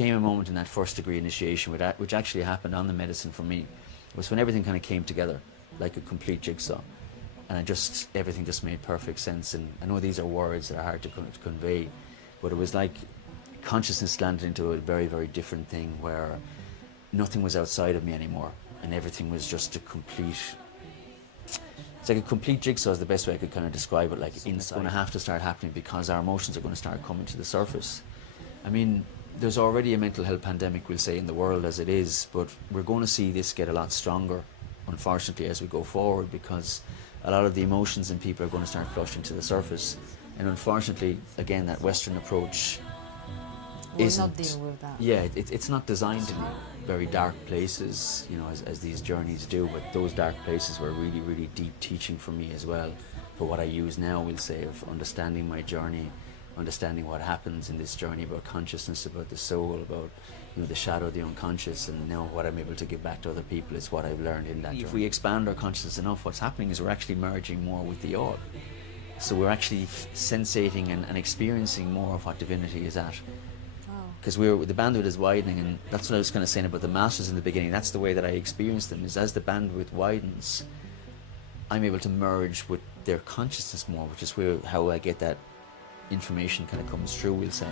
came a moment in that first degree initiation, which actually happened on the medicine for me, was when everything kind of came together like a complete jigsaw. And everything just made perfect sense. And I know these are words that are hard to convey, but it was like consciousness landed into a very, very different thing where nothing was outside of me anymore. And everything was just it's like a complete jigsaw is the best way I could kind of describe it. Like it's going to have to start happening because our emotions are going to start coming to the surface. I mean, there's already a mental health pandemic, we'll say, in the world as it is, but we're going to see this get a lot stronger, unfortunately, as we go forward, because a lot of the emotions in people are going to start flushing to the surface. And unfortunately, again, that Western approach isn't... not deal with that. Yeah, it's not designed to be very dark places, you know, as these journeys do, but those dark places were really, really deep teaching for me as well, for what I use now, we'll say, of understanding my journey, understanding what happens in this journey about consciousness, about the soul, about, you know, the shadow, the unconscious, and now what I'm able to give back to other people is what I've learned in that journey. If we expand our consciousness enough, what's happening is we're actually merging more with the all. So we're actually sensating and experiencing more of what divinity is at. Because the bandwidth is widening, and that's what I was kind of saying about the masters in the beginning. That's the way that I experience them, is as the bandwidth widens, I'm able to merge with their consciousness more, which is how I get that information kind of comes through, we'll say.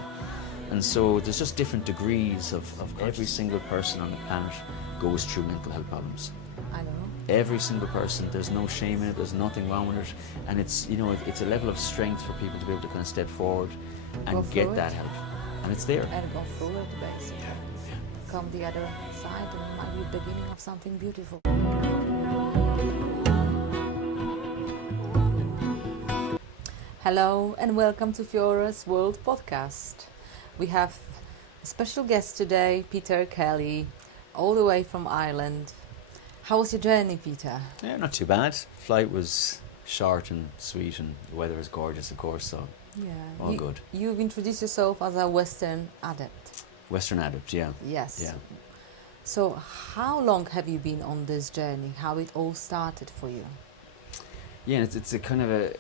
And so there's just different degrees of every single person on the planet goes through mental health problems. I know. Every single person, there's no shame in it, there's nothing wrong with it, and it's, you know, it's a level of strength for people to be able to kind of step forward and get that help. And it's there. And go through it, basically. Come the other side, and it might be the beginning of something beautiful. Hello, and welcome to Fiora's World Podcast. We have a special guest today, Peter Kelly, all the way from Ireland. How was your journey, Peter? Yeah, not too bad. Flight was short and sweet, and the weather was gorgeous, of course, so all good. You've introduced yourself as a Western adept. Western adept, yeah. Yes. Yeah. So how long have you been on this journey? How it all started for you? Yeah, it's a kind of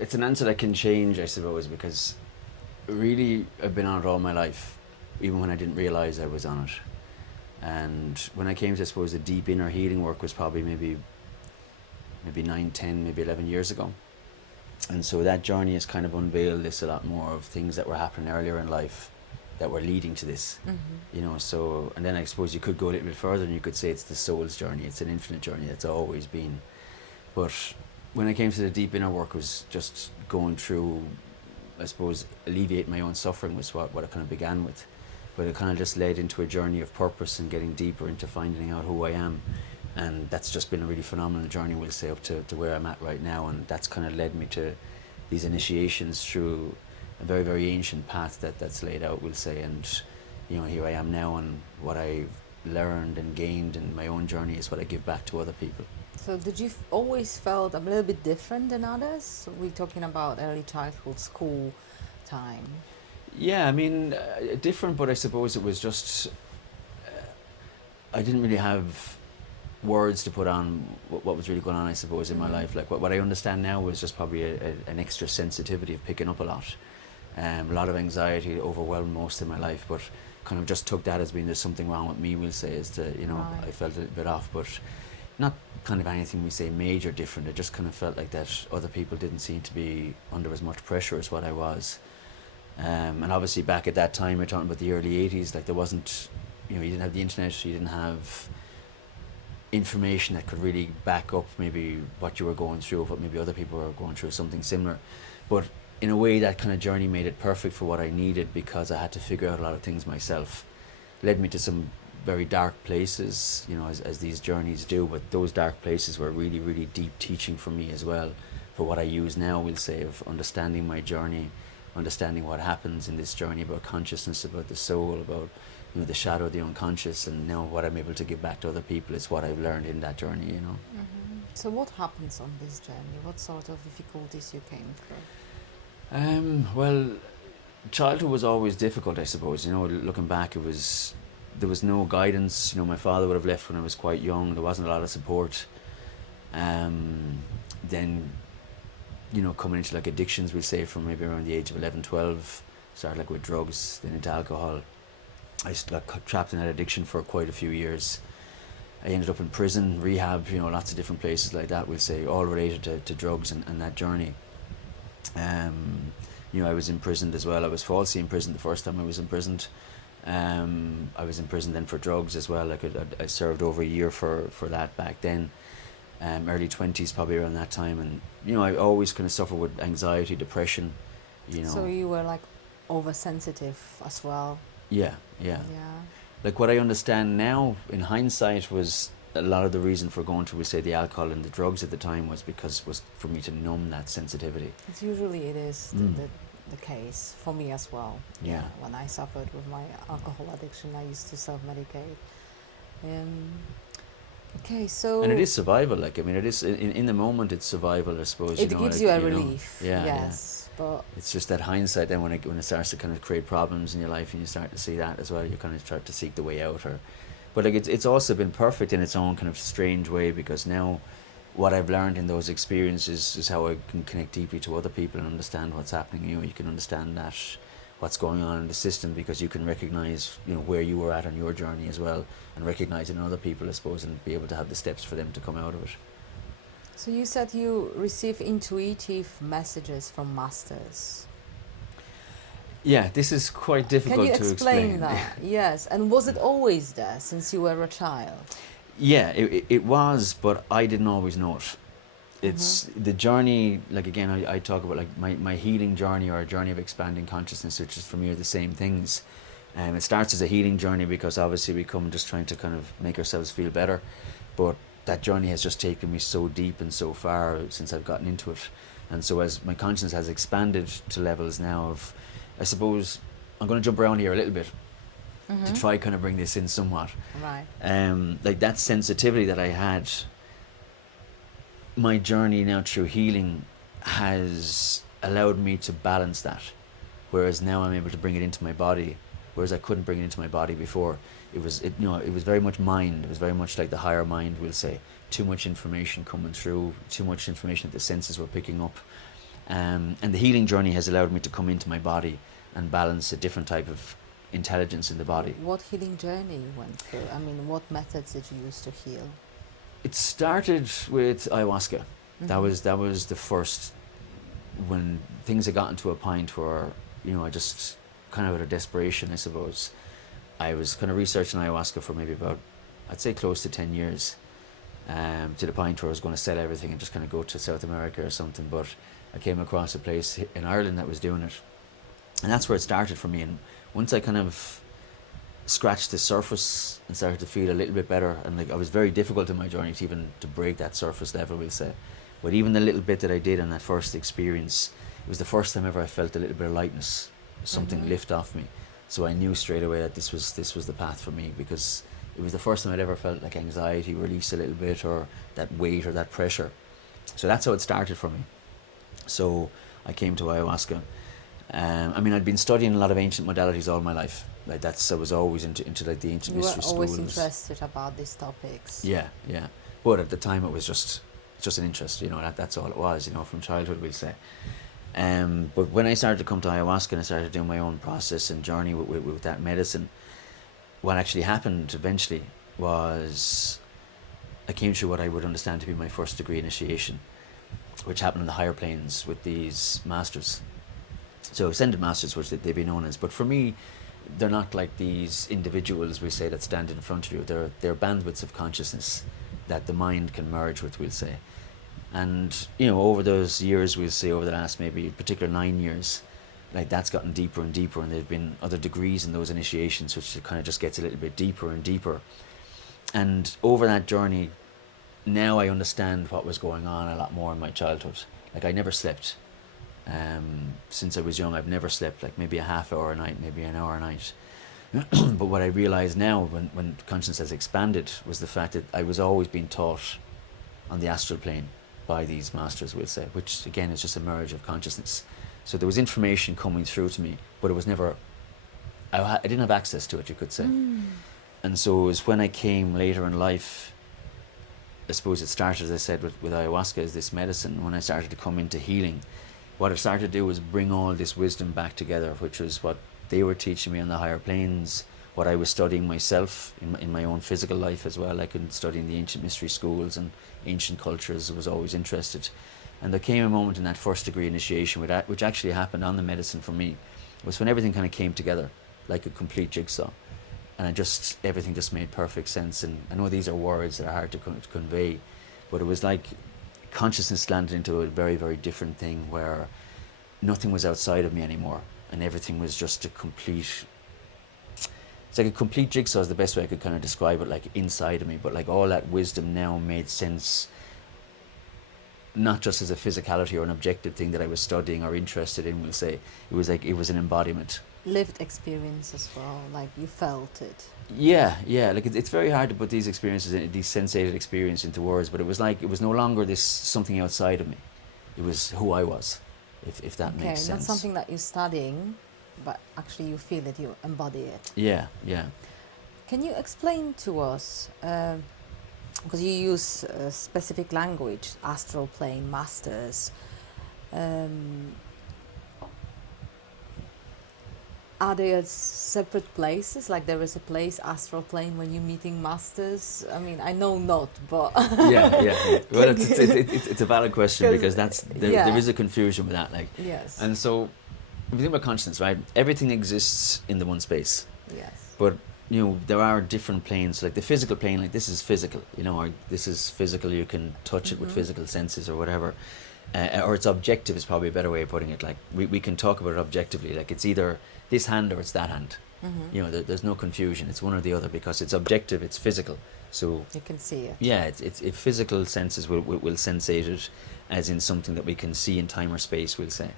it's an answer that can change, I suppose, because really I've been on it all my life, even when I didn't realise I was on it. And when I came to, I suppose, the deep inner healing work was probably maybe 9, 10, maybe 11 years ago. And so that journey has kind of unveiled this a lot more of things that were happening earlier in life that were leading to this, you know. So, and then I suppose you could go a little bit further and you could say it's the soul's journey. It's an infinite journey that's always been. But when I came to the deep inner work, was just going through, I suppose, alleviate my own suffering was what it kind of began with. But it kind of just led into a journey of purpose and getting deeper into finding out who I am. And that's just been a really phenomenal journey, we'll say, up to where I'm at right now. And that's kind of led me to these initiations through a very, very ancient path that's laid out, we'll say. And, you know, here I am now, and what I've learned and gained in my own journey is what I give back to other people. So did you always felt a little bit different than others? We're talking about early childhood, school time. Yeah, I mean, different, but I suppose it was just, I didn't really have words to put on what was really going on, I suppose, in my life. Like what I understand now was just probably an extra sensitivity of picking up a lot. A lot of anxiety overwhelmed most of my life, but kind of just took that as being there's something wrong with me, we'll say, as to, you know, Right. I felt a little bit off, but not kind of anything we say major different. It just kind of felt like that other people didn't seem to be under as much pressure as what I was. And obviously back at that time, we're talking about the early 80s, like there wasn't, you know, you didn't have the internet, you didn't have information that could really back up maybe what you were going through, or what maybe other people were going through, something similar. But in a way, that kind of journey made it perfect for what I needed, because I had to figure out a lot of things myself. Led me to some very dark places, you know, as these journeys do, but those dark places were really, really deep teaching for me as well, for what I use now, we'll say, of understanding my journey, understanding what happens in this journey about consciousness, about the soul, about, you know, the shadow, the unconscious, and now what I'm able to give back to other people is what I've learned in that journey, you know. So what happens on this journey? What sort of difficulties you came through? Well, childhood was always difficult, I suppose. You know, looking back, there was no guidance. You know, my father would have left when I was quite young. There wasn't a lot of support. Then, you know, coming into like addictions, we'll say, from maybe around the age of 11, 12, started like with drugs, then into alcohol. got trapped in that addiction for quite a few years. I ended up in prison, rehab, lots of different places like that, we'll say, all related to drugs and that journey. I was imprisoned as well. I was falsely imprisoned the first time I was imprisoned. I was in prison then for drugs as well. I served over a year for that back then. Early 20s, probably around that time. And, I always kind of suffered with anxiety, depression, So you were like oversensitive as well. Yeah. Like what I understand now in hindsight was a lot of the reason for going to, we say, the alcohol and the drugs at the time was for me to numb that sensitivity. It is the case for me as well. Yeah. When I suffered with my alcohol addiction, I used to self-medicate. Okay, so... And it is survival, it is, in the moment it's survival, I suppose. It gives you a relief, Yeah, yes. Yeah. But it's just that hindsight then when it starts to kind of create problems in your life and you start to see that as well, you kind of start to seek the way out. But it's also been perfect in its own kind of strange way, because now what I've learned in those experiences is how I can connect deeply to other people and understand what's happening. You can understand that what's going on in the system, because you can recognize where you were at on your journey as well, and recognize it in other people, I suppose, and be able to have the steps for them to come out of it. So you said you receive intuitive messages from masters. Yeah, this is quite difficult to explain. Can you explain that? Yes, and was it always there since you were a child? Yeah, it was, but I didn't always know it. It's the journey, again, I talk about my healing journey, or a journey of expanding consciousness, which is for me are the same things. It starts as a healing journey because obviously we come just trying to kind of make ourselves feel better, but that journey has just taken me so deep and so far since I've gotten into it. And so as my consciousness has expanded to levels now of, I suppose, I'm going to jump around here a little bit to try kind of bring this in somewhat. Right. That sensitivity that I had, my journey now through healing has allowed me to balance that, whereas now I'm able to bring it into my body, whereas I couldn't bring it into my body before. It was very much mind. It was very much like the higher mind, we'll say. Too much information coming through, too much information that the senses were picking up. And the healing journey has allowed me to come into my body and balance a different type of intelligence in the body. What healing journey you went through? I mean, what methods did you use to heal? It started with ayahuasca. That was the first, when things had gotten to a point where, I just kind of out of desperation, I suppose, I was kind of researching ayahuasca for maybe about, I'd say close to 10 years, to the point where I was going to sell everything and just kind of go to South America or something. But I came across a place in Ireland that was doing it, and that's where it started for me. And once I kind of scratched the surface and started to feel a little bit better, and I was very difficult in my journey to break that surface level, we'll say, but even the little bit that I did on that first experience, it was the first time ever I felt a little bit of lightness, something lift off me. So I knew straight away that this was the path for me, because it was the first time I'd ever felt like anxiety release a little bit, or that weight or that pressure. So that's how it started for me. So I came to ayahuasca. I'd been studying a lot of ancient modalities all my life. I was always into the ancient mystery schools. You were always interested about these topics. Yeah. But at the time it was just an interest, that's all it was, from childhood, we'll say. But when I started to come to ayahuasca and I started doing my own process and journey with that medicine, what actually happened eventually was I came through what I would understand to be my first degree initiation, which happened in the higher planes with these masters. So ascended masters, which they'd be known as. But for me, they're not like these individuals, we say, that stand in front of you. They're bandwidths of consciousness that the mind can merge with, we'll say. And, over those years, we'll say, over the last maybe particular 9 years, that's gotten deeper and deeper, and there've been other degrees in those initiations, which kind of just gets a little bit deeper and deeper. And over that journey, now I understand what was going on a lot more in my childhood. I never slept. Since I was young, I've never slept, maybe a half hour a night, maybe an hour a night. But what I realize now, when consciousness has expanded, was the fact that I was always being taught on the astral plane by these masters, we'll say, which again is just a merge of consciousness. So there was information coming through to me, but it was never, I didn't have access to it, you could say. And so it was when I came later in life, I suppose it started, as I said, with ayahuasca as this medicine. When I started to come into healing, what I started to do was bring all this wisdom back together, which was what they were teaching me on the higher planes, what I was studying myself in my own physical life as well. I could study in the ancient mystery schools and ancient cultures. I was always interested. And there came a moment in that first degree initiation, which actually happened on the medicine for me, was when everything kind of came together like a complete jigsaw. And everything just made perfect sense. And I know these are words that are hard to convey, but it was like consciousness landed into a very, very different thing where nothing was outside of me anymore. And everything was just it's like a complete jigsaw is the best way I could kind of describe it, like inside of me. But like all that wisdom now made sense, not just as a physicality or an objective thing that I was studying or interested in, we'll say. It was like, it was an embodiment. Lived experience as well, like you felt it. Yeah, like it's very hard to put these experiences, these sensated experience into words, but it was like, it was no longer this something outside of me. It was who I was, if that makes sense. Okay, not something that you're studying, but actually you feel it, you embody it. Yeah. Can you explain to us, because you use specific language, astral plane, masters, are there separate places? Like there is a place, astral plane, when you're meeting masters? I mean, I know not, but... yeah. Well, it's a valid question, because there is a confusion with that. Like, yes. And so, if you think about consciousness, right? Everything exists in the one space. Yes. But, there are different planes. Like the physical plane, like this is physical, or this is physical, you can touch it with physical senses or whatever. Or it's objective is probably a better way of putting it. Like we can talk about it objectively. Like it's either this hand or it's that hand. There's no confusion. It's one or the other, because it's objective, it's physical. So you can see it. Yeah, it's physical senses will sensate it as in something that we can see in time or space, we'll say.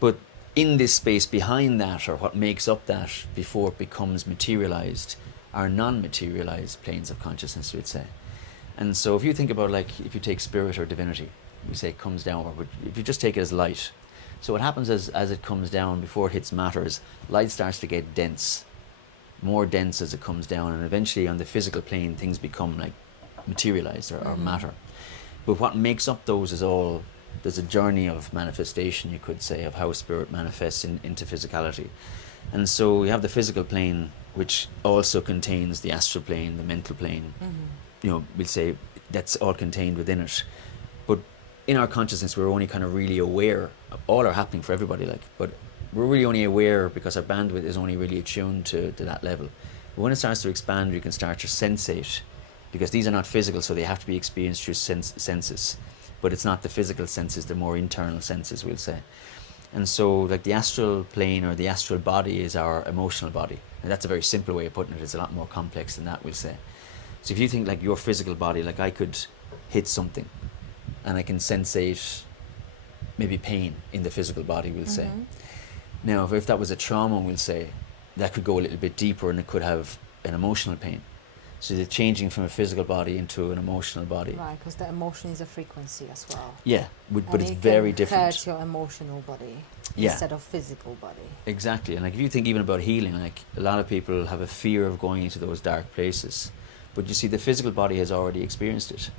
But in this space behind that, or what makes up that before it becomes materialized, are non-materialized planes of consciousness, we'd say. And so if you think about, like, if you take spirit or divinity, we say it comes down, or if you just take it as light. So what happens as it comes down, before it hits matter, is light starts to get dense, more dense as it comes down, and eventually on the physical plane things become like materialized or matter. But what makes up those is all, there's a journey of manifestation, you could say, of how spirit manifests into physicality. And so we have the physical plane, which also contains the astral plane, the mental plane. We'll say that's all contained within it. But in our consciousness, we're only kind of really aware. All are happening for everybody, like, but we're really only aware because our bandwidth is only really attuned to that level. But when it starts to expand, you can start to sensate, because these are not physical, so they have to be experienced through senses. But it's not the physical senses, the more internal senses, we'll say. And so, like, the astral plane or the astral body is our emotional body. And that's a very simple way of putting it. It's a lot more complex than that, we'll say. So if you think like your physical body, like I could hit something and I can sensate maybe pain in the physical body, we'll say. Now, if that was a trauma, we'll say, that could go a little bit deeper and it could have an emotional pain. So they're changing from a physical body into an emotional body. Right, because the emotion is a frequency as well. Yeah, but it's very different. And it can hurt your emotional body instead of physical body. Exactly. And like if you think even about healing, like a lot of people have a fear of going into those dark places. But you see, the physical body has already experienced it,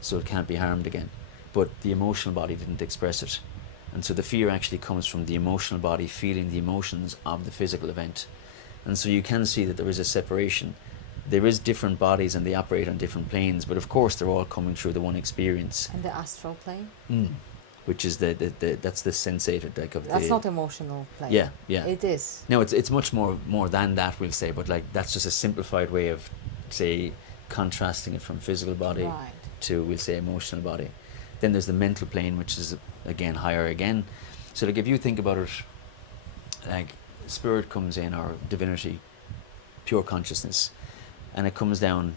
so it can't be harmed again. But the emotional body didn't express it. And so the fear actually comes from the emotional body feeling the emotions of the physical event. And so you can see that there is a separation. There is different bodies and they operate on different planes, but of course they're all coming through the one experience. And the astral plane? Which is that's the sensated, like, of that's not emotional plane. Yeah. It is. No, it's much more than that, we'll say, but like that's just a simplified way of, say, contrasting it from physical body to, we'll say, emotional body. Then there's the mental plane, which is again higher again. So like if you think about it, like spirit comes in, or divinity, pure consciousness, and it comes down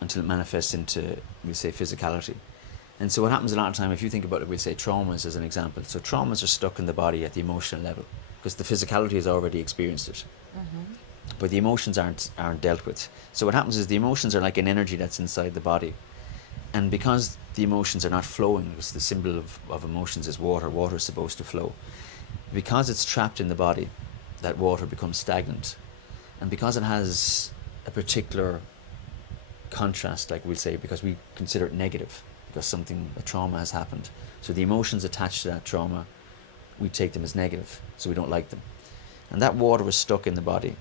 until it manifests into, we'll say, physicality. And so what happens a lot of time, if you think about it, we'll say traumas as an example. So traumas are stuck in the body at the emotional level, because the physicality has already experienced it. But the emotions aren't dealt with. So what happens is the emotions are like an energy that's inside the body. And because the emotions are not flowing, because the symbol of emotions is water, water is supposed to flow. Because it's trapped in the body, that water becomes stagnant. And because it has a particular contrast, like we'll say, because we consider it negative, because a trauma has happened. So the emotions attached to that trauma, we take them as negative, so we don't like them. And that water was stuck in the body.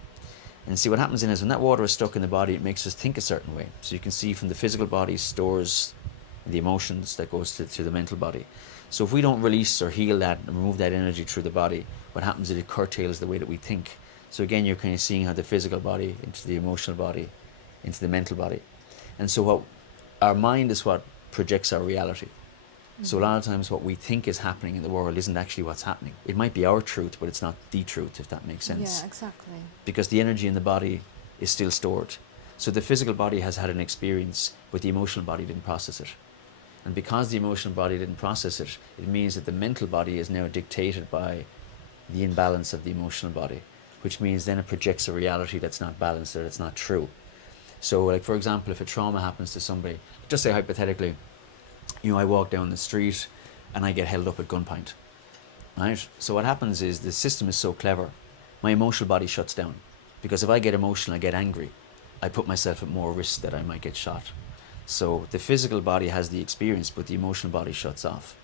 And see what happens then is when that water is stuck in the body, it makes us think a certain way. So you can see from the physical body stores the emotions that goes to the mental body. So if we don't release or heal that and remove that energy through the body, what happens is it curtails the way that we think. So again, you're kind of seeing how the physical body into the emotional body, into the mental body. And so what our mind is what projects our reality. So a lot of times what we think is happening in the world isn't actually what's happening. It might be our truth, but it's not the truth, if that makes sense. Yeah, exactly. Because the energy in the body is still stored. So the physical body has had an experience, but the emotional body didn't process it. And because the emotional body didn't process it, it means that the mental body is now dictated by the imbalance of the emotional body, which means then it projects a reality that's not balanced or that's not true. So like, for example, if a trauma happens to somebody, just say hypothetically, I walk down the street and I get held up at gunpoint, right? So what happens is the system is so clever, my emotional body shuts down. Because if I get emotional, I get angry, I put myself at more risk that I might get shot. So the physical body has the experience, but the emotional body shuts off.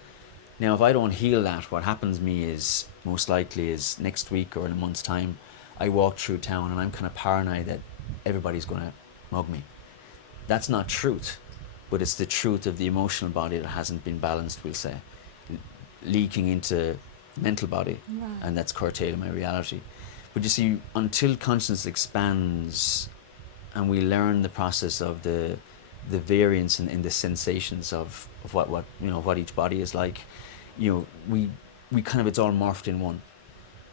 Now, if I don't heal that, what happens to me is, most likely is next week or in a month's time, I walk through town and I'm kind of paranoid that everybody's going to mug me. That's not truth, but it's the truth of the emotional body that hasn't been balanced, we'll say, leaking into the mental body, Right. and that's curtailing my reality. But you see, until consciousness expands and we learn the process of the variance in the sensations of what each body is like, we kind of, it's all morphed in one.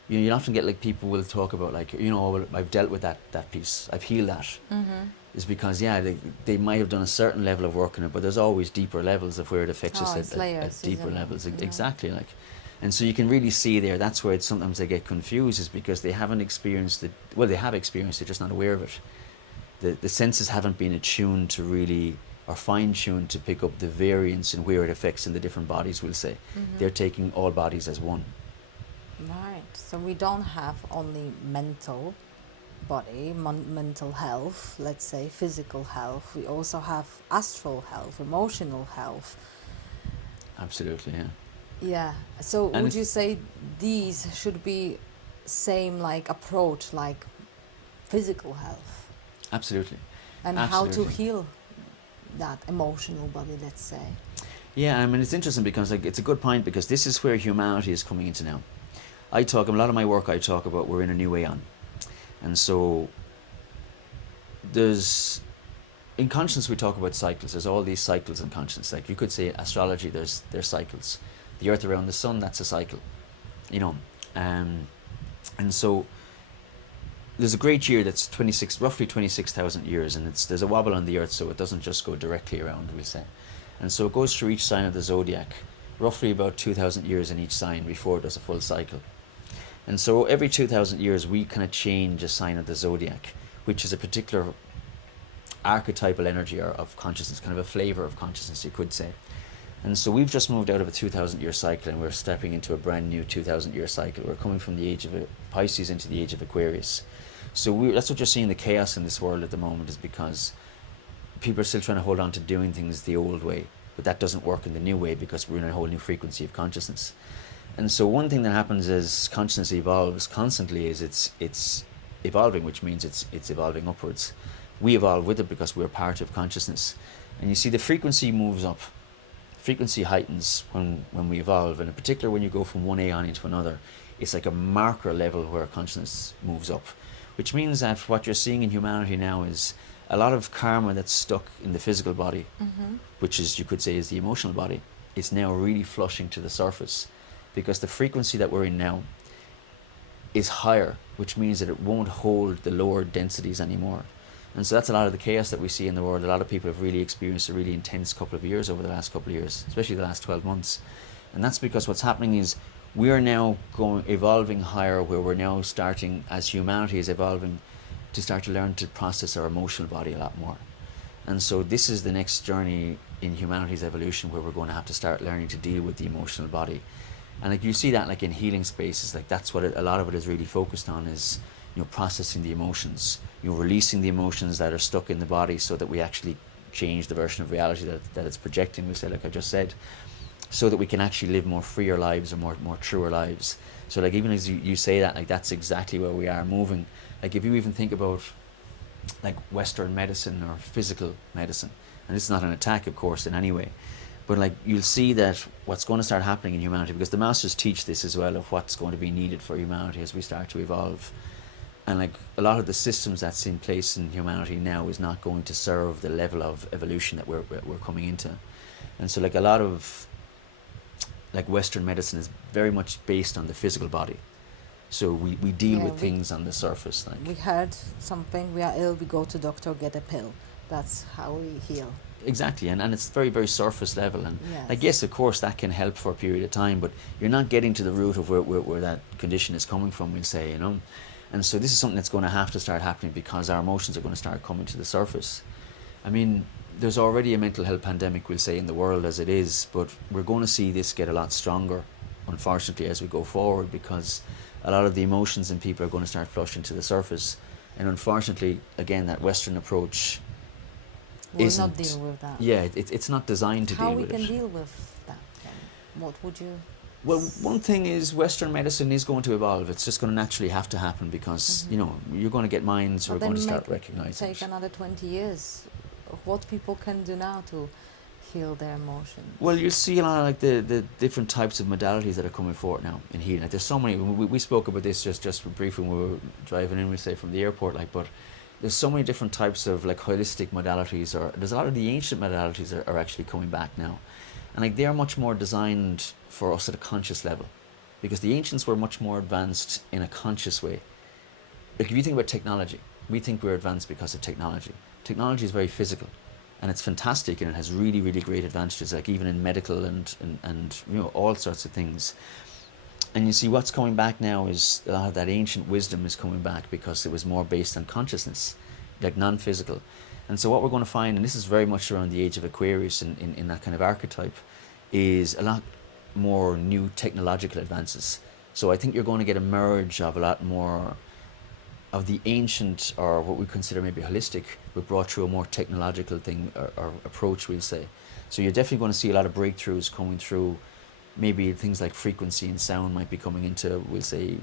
You often get like people will talk about like, well, I've dealt with that piece, I've healed that. Mm-hmm. Is because they might have done a certain level of work in it, but there's always deeper levels of where it affects us at deeper levels. Exactly, like, and so you can really see there. That's where sometimes they get confused, is because they haven't experienced it. Well, they have experienced it, just not aware of it. The senses haven't been attuned to really, or fine-tuned to pick up the variance in where it affects in the different bodies. We'll say they're taking all bodies as one. Right. So we don't have only mental body, mental health, let's say physical health. We also have astral health, emotional health. Absolutely, yeah. Yeah. So And would you say these should be same like approach like physical health? Absolutely. And how to Absolutely. heal that emotional body, let's say. Yeah, I mean, it's interesting because like, it's a good point, because this is where humanity is coming into now. A lot of my work I talk about, we're in a new way on. And so in consciousness we talk about cycles. There's all these cycles in consciousness. Like you could say astrology, there's cycles. The earth around the sun, that's a cycle. And so there's a great year that's roughly 26,000 years, and there's a wobble on the earth, so it doesn't just go directly around, we'll say. And so it goes through each sign of the zodiac, roughly about 2,000 years in each sign before it does a full cycle. And so every 2,000 years we kind of change a sign of the zodiac, which is a particular archetypal energy of consciousness, kind of a flavor of consciousness, you could say. And so we've just moved out of a 2,000-year cycle and we're stepping into a brand new 2,000-year cycle. We're coming from the age of Pisces into the age of Aquarius. So that's what you're seeing, the chaos in this world at the moment, is because people are still trying to hold on to doing things the old way, but that doesn't work in the new way because we're in a whole new frequency of consciousness. And so one thing that happens as consciousness evolves constantly is it's evolving, which means it's evolving upwards. We evolve with it because we're part of consciousness. And you see the frequency moves up. Frequency heightens when we evolve, and in particular when you go from one aeon into another, it's like a marker level where consciousness moves up, which means that what you're seeing in humanity now is a lot of karma that's stuck in the physical body, which is, you could say, is the emotional body, is now really flushing to the surface. Because the frequency that we're in now is higher, which means that it won't hold the lower densities anymore. And so that's a lot of the chaos that we see in the world. A lot of people have really experienced a really intense couple of years over the last couple of years, especially the last 12 months. And that's because what's happening is we are now evolving higher, where we're now starting, as humanity is evolving, to start to learn to process our emotional body a lot more. And so this is the next journey in humanity's evolution, where we're going to have to start learning to deal with the emotional body. And like you see that like in healing spaces, like that's what a lot of it is really focused on, is processing the emotions, releasing the emotions that are stuck in the body, so that we actually change the version of reality that it's projecting, we say, like I just said, so that we can actually live more freer lives, or more truer lives. So like even as you say that, like that's exactly where we are moving. Like if you even think about like Western medicine or physical medicine, and this is not an attack, of course, in any way, but like you'll see that what's going to start happening in humanity, because the masters teach this as well, of what's going to be needed for humanity as we start to evolve. And like a lot of the systems that's in place in humanity now is not going to serve the level of evolution that we're coming into. And so like a lot of like Western medicine is very much based on the physical body. So we deal with things on the surface. Like we heard something, we are ill, we go to doctor, get a pill. That's how we heal. Exactly, and it's very, very surface level. And Yes. I guess, of course, that can help for a period of time, but you're not getting to the root of where that condition is coming from, we'll say, you know. And so this is something that's going to have to start happening, because our emotions are going to start coming to the surface. I mean, there's already a mental health pandemic, we'll say, in the world as it is, but we're going to see this get a lot stronger, unfortunately, as we go forward, because a lot of the emotions in people are going to start flushing to the surface. And unfortunately, again, that Western approach Will isn't, not deal with that. yeah, it's not designed to How deal we with can it. deal with that then? What would you... Well, one thing is Western medicine is going to evolve. It's just going to naturally have to happen, because you know, you're going to get minds who are But going to then start make- recognizing take it. another 20 years of what people can do now to heal their emotions. Well, you see a lot of like the different types of modalities that are coming forward now in healing. Like, there's so many. We spoke about this just briefly when we were driving in, we say, from the airport. Like, but there's so many different types of like holistic modalities, or there's a lot of the ancient modalities are actually coming back now, and like they're much more designed for us at a conscious level, because the ancients were much more advanced in a conscious way. Like if you think about technology, we think we're advanced because of technology. Technology is very physical, and it's fantastic, and it has really, really great advantages, like even in medical and you know, all sorts of things. And you see what's coming back now is a lot of that ancient wisdom is coming back, because it was more based on consciousness, like non-physical. And so what we're going to find, and this is very much around the age of Aquarius in that kind of archetype, is a lot more new technological advances. So I think you're going to get a merge of a lot more of the ancient, or what we consider maybe holistic, but brought through a more technological thing, or approach, we'll say. So you're definitely going to see a lot of breakthroughs coming through. Maybe things like frequency and sound might be coming into, we'll say,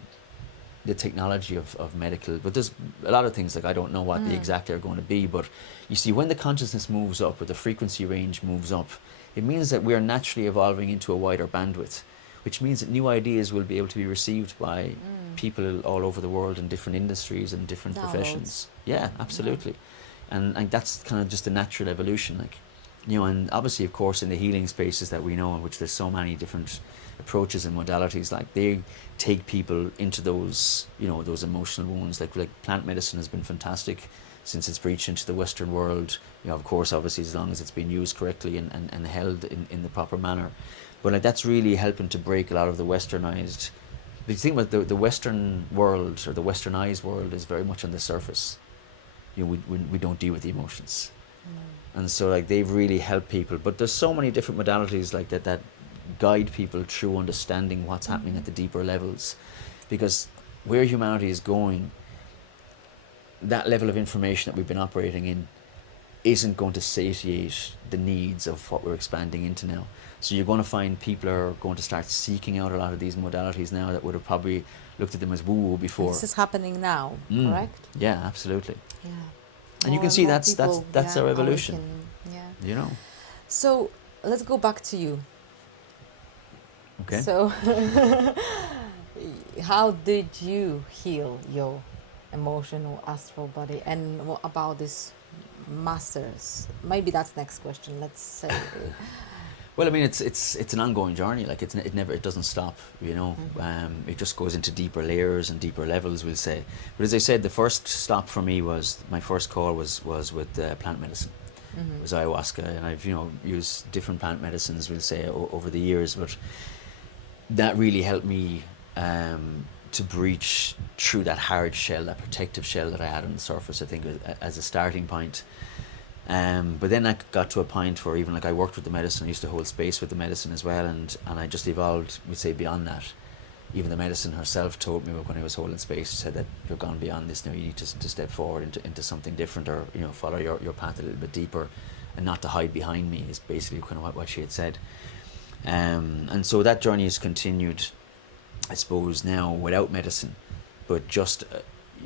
the technology of medical. But there's a lot of things, like I don't know what they exactly are going to be, but you see, when the consciousness moves up, or the frequency range moves up, it means that we're naturally evolving into a wider bandwidth, which means that new ideas will be able to be received by people all over the world in different industries and different professions. Yeah, absolutely. And that's kind of just a natural evolution, like, you know. And obviously, of course, in the healing spaces that we know, in which there's so many different approaches and modalities, like they take people into those, you know, those emotional wounds. Like plant medicine has been fantastic since it's reached into the Western world, you know, of course, obviously, as long as it's been used correctly and held in the proper manner. But like that's really helping to break a lot of the westernized. The thing about the Western world, or the westernized world, is very much on the surface. You know, we don't deal with the emotions. And so like they've really helped people. But there's so many different modalities like that guide people through understanding what's happening at the deeper levels. Because where humanity is going, that level of information that we've been operating in isn't going to satiate the needs of what we're expanding into now. So you're going to find people are going to start seeking out a lot of these modalities now that would have probably looked at them as woo-woo before. This is happening now, correct? Yeah, absolutely. Yeah. And you can see that's our evolution. Yeah. You know. So let's go back to you. Okay. So how did you heal your emotional astral body, and what about this masters? Maybe that's next question. Let's say. Well, I mean, it's an ongoing journey. Like it doesn't stop. You know, it just goes into deeper layers and deeper levels, we'll say. But as I said, the first stop for me was my first call was with plant medicine. It was ayahuasca, and I've used different plant medicines, we'll say, over the years. But that really helped me to breach through that hard shell, that protective shell that I had on the surface, I think, as a starting point. But then I got to a point where even like I worked with the medicine, I used to hold space with the medicine as well, and I just evolved, we'd say, beyond that. Even the medicine herself told me when I was holding space, she said that you're gone beyond this now, you need to step forward into something different, or follow your path a little bit deeper, and not to hide behind me, is basically kind of what she had said. And so that journey has continued. I suppose now without medicine, but just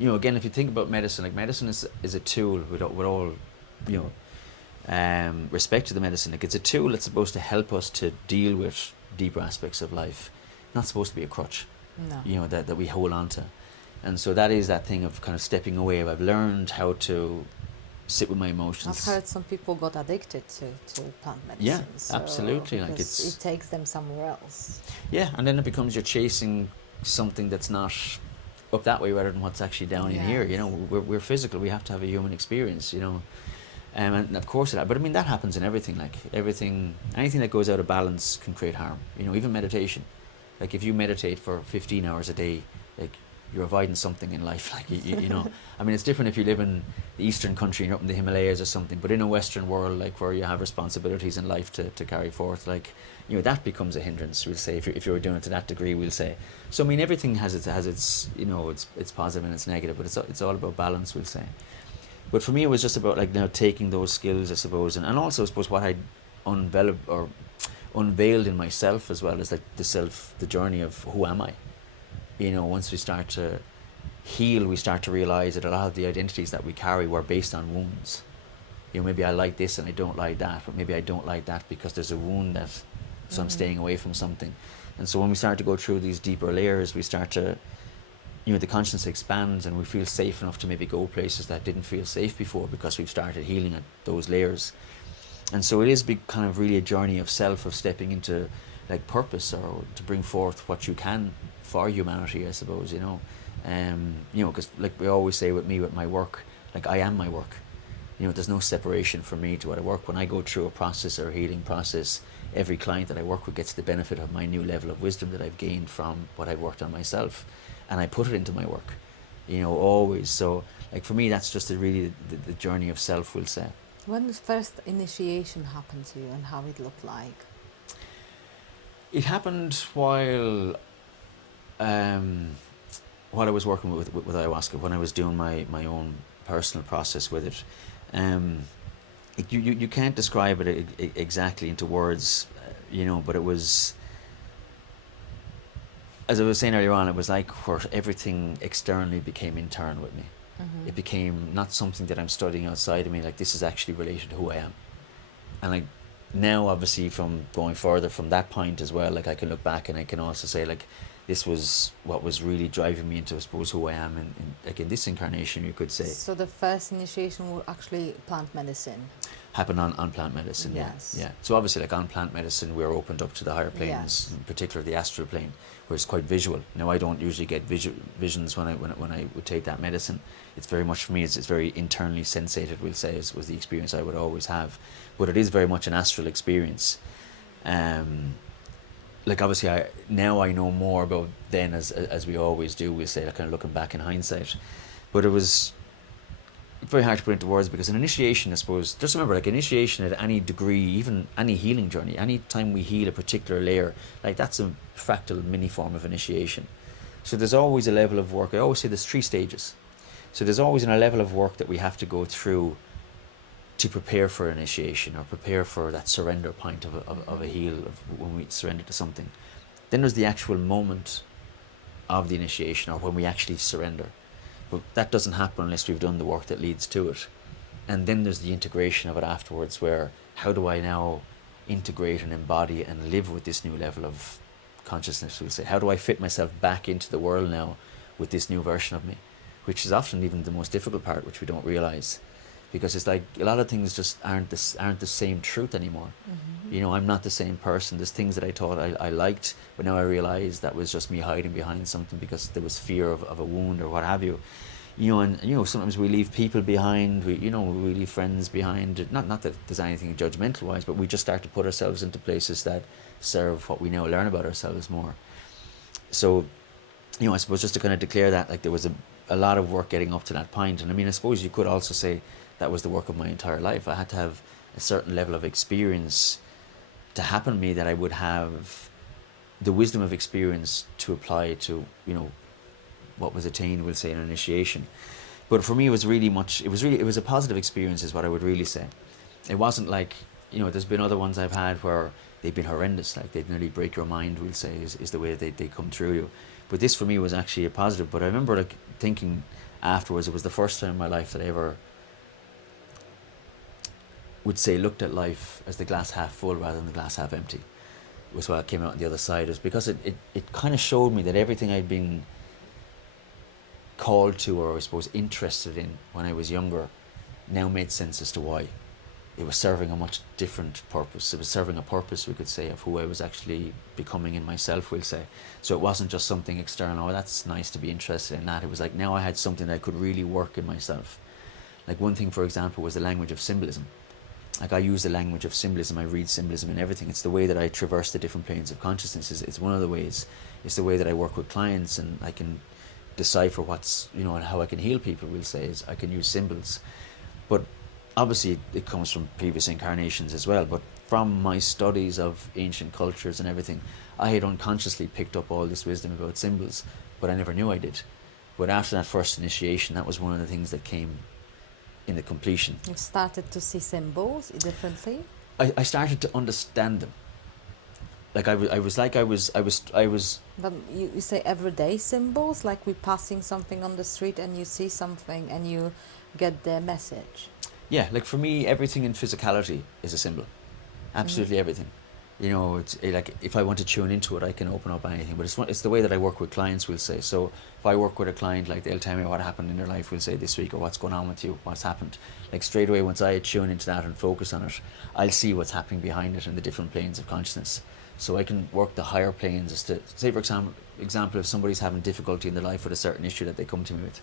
again, if you think about medicine, like medicine is a tool with all you know respect to the medicine. Like it's a tool that's supposed to help us to deal with deeper aspects of life, not supposed to be a crutch. No. That we hold on to, and so that is that thing of kind of stepping away. I've learned how to sit with my emotions. I've heard some people got addicted to plant medicine. Yeah, so absolutely. Like because it takes them somewhere else. Yeah, and then it becomes you're chasing something that's not up that way rather than what's actually down in here. We're physical. We have to have a human experience. And of course that. But I mean that happens in everything. Like anything that goes out of balance can create harm. Even meditation. Like if you meditate for 15 hours a day, like you're avoiding something in life. Like I mean it's different if you live in the eastern country and you're up in the Himalayas or something. But in a Western world, like where you have responsibilities in life to carry forth, like that becomes a hindrance. We'll say if you're doing it to that degree, we'll say. So I mean everything has its it's positive and it's negative, but it's all about balance. We'll say. But for me, it was just about like now taking those skills, I suppose, and also I suppose what I unveiled in myself as well as like the journey of who am I. Once we start to heal, we start to realize that a lot of the identities that we carry were based on wounds. Maybe I like this and I don't like that, but maybe I don't like that because there's a wound that, so I'm staying away from something. And so when we start to go through these deeper layers, we start to, the consciousness expands and we feel safe enough to maybe go places that didn't feel safe before because we've started healing at those layers. And so it is kind of really a journey of self, of stepping into like purpose or to bring forth what you can for humanity, I suppose, because like we always say with my work, like I am my work. There's no separation from me to what I work. When I go through a process or a healing process, every client that I work with gets the benefit of my new level of wisdom that I've gained from what I've worked on myself. And I put it into my work, always. So like for me, that's just really the journey of self, we'll say. When the first initiation happened to you and how it looked like? It happened while I was working with ayahuasca, when I was doing my own personal process with it. You can't describe it exactly into words, but it was, as I was saying earlier on, it was like where everything externally became internal with me. Mm-hmm. It became not something that I'm studying outside of me, like this is actually related to who I am. And like now, obviously, from going further from that point as well, like I can look back and I can also say like this was what was really driving me into, I suppose, who I am in this incarnation, you could say. So the first initiation was actually plant medicine? Happened on plant medicine, yes. Yeah. So obviously, like on plant medicine, we're opened up to the higher planes, yes. In particular the astral plane, where it's quite visual. Now, I don't usually get visions when I would take that medicine. It's very much for me, it's very internally sensated, we'll say, was the experience I would always have. But it is very much an astral experience. Like obviously, I know more about then as we always do. We'll say, kind of looking back in hindsight, but it was very hard to put into words because an initiation, I suppose, just remember, like initiation at any degree, even any healing journey, any time we heal a particular layer, like that's a fractal mini form of initiation. So there's always a level of work. I always say there's 3 stages. So there's always a level of work that we have to go through to prepare for initiation or prepare for that surrender point of a heal, of when we surrender to something. Then there's the actual moment of the initiation or when we actually surrender. But that doesn't happen unless we've done the work that leads to it. And then there's the integration of it afterwards, where how do I now integrate and embody and live with this new level of consciousness, we'll say. How do I fit myself back into the world now with this new version of me? Which is often even the most difficult part, which we don't realise. Because it's like a lot of things just aren't the same truth anymore. Mm-hmm. I'm not the same person. There's things that I thought I liked, but now I realise that was just me hiding behind something because there was fear of a wound or what have you. And sometimes we leave people behind. We leave friends behind. Not that there's anything judgmental wise, but we just start to put ourselves into places that serve what we now learn about ourselves more. So, I suppose just to kind of declare that, like there was a lot of work getting up to that point. And I mean, I suppose you could also say that was the work of my entire life. I had to have a certain level of experience to happen to me that I would have the wisdom of experience to apply to, what was attained, we'll say, in initiation. But for me, it was a positive experience is what I would really say. It wasn't like, there's been other ones I've had where they've been horrendous, like they'd nearly break your mind, we'll say, is the way they come through you. But this for me was actually a positive. But I remember like thinking afterwards, it was the first time in my life that I ever would say looked at life as the glass half full rather than the glass half empty. Was what came out on the other side. It was because it kind of showed me that everything I'd been called to, or I suppose interested in when I was younger, now made sense as to why. It was serving a much different purpose. It was serving a purpose, we could say, of who I was actually becoming in myself, we'll say. So it wasn't just something external, oh, that's nice to be interested in that. It was like now I had something that could really work in myself. Like one thing, for example, was the language of symbolism. Like I use the language of symbolism, I read symbolism in everything. It's the way that I traverse the different planes of consciousness. It's one of the ways. It's the way that I work with clients, and I can decipher what's, you know, and how I can heal people, we'll say, is I can use symbols. But obviously it comes from previous incarnations as well, but from my studies of ancient cultures and everything, I had unconsciously picked up all this wisdom about symbols, but I never knew I did. But after that first initiation, that was one of the things that came in the completion. You've started to see symbols differently? I started to understand them. Like I was. But you say everyday symbols, like we're passing something on the street and you see something and you get the message. Yeah, like for me, everything in physicality is a symbol. Absolutely everything. You know, it's like if I want to tune into it, I can open up anything. But it's the way that I work with clients, we'll say. So if I work with a client, like they'll tell me what happened in their life, we'll say this week, or what's going on with you, what's happened. Like straight away, once I tune into that and focus on it, I'll see what's happening behind it in the different planes of consciousness. So I can work the higher planes as to, say for example, if somebody's having difficulty in their life with a certain issue that they come to me with,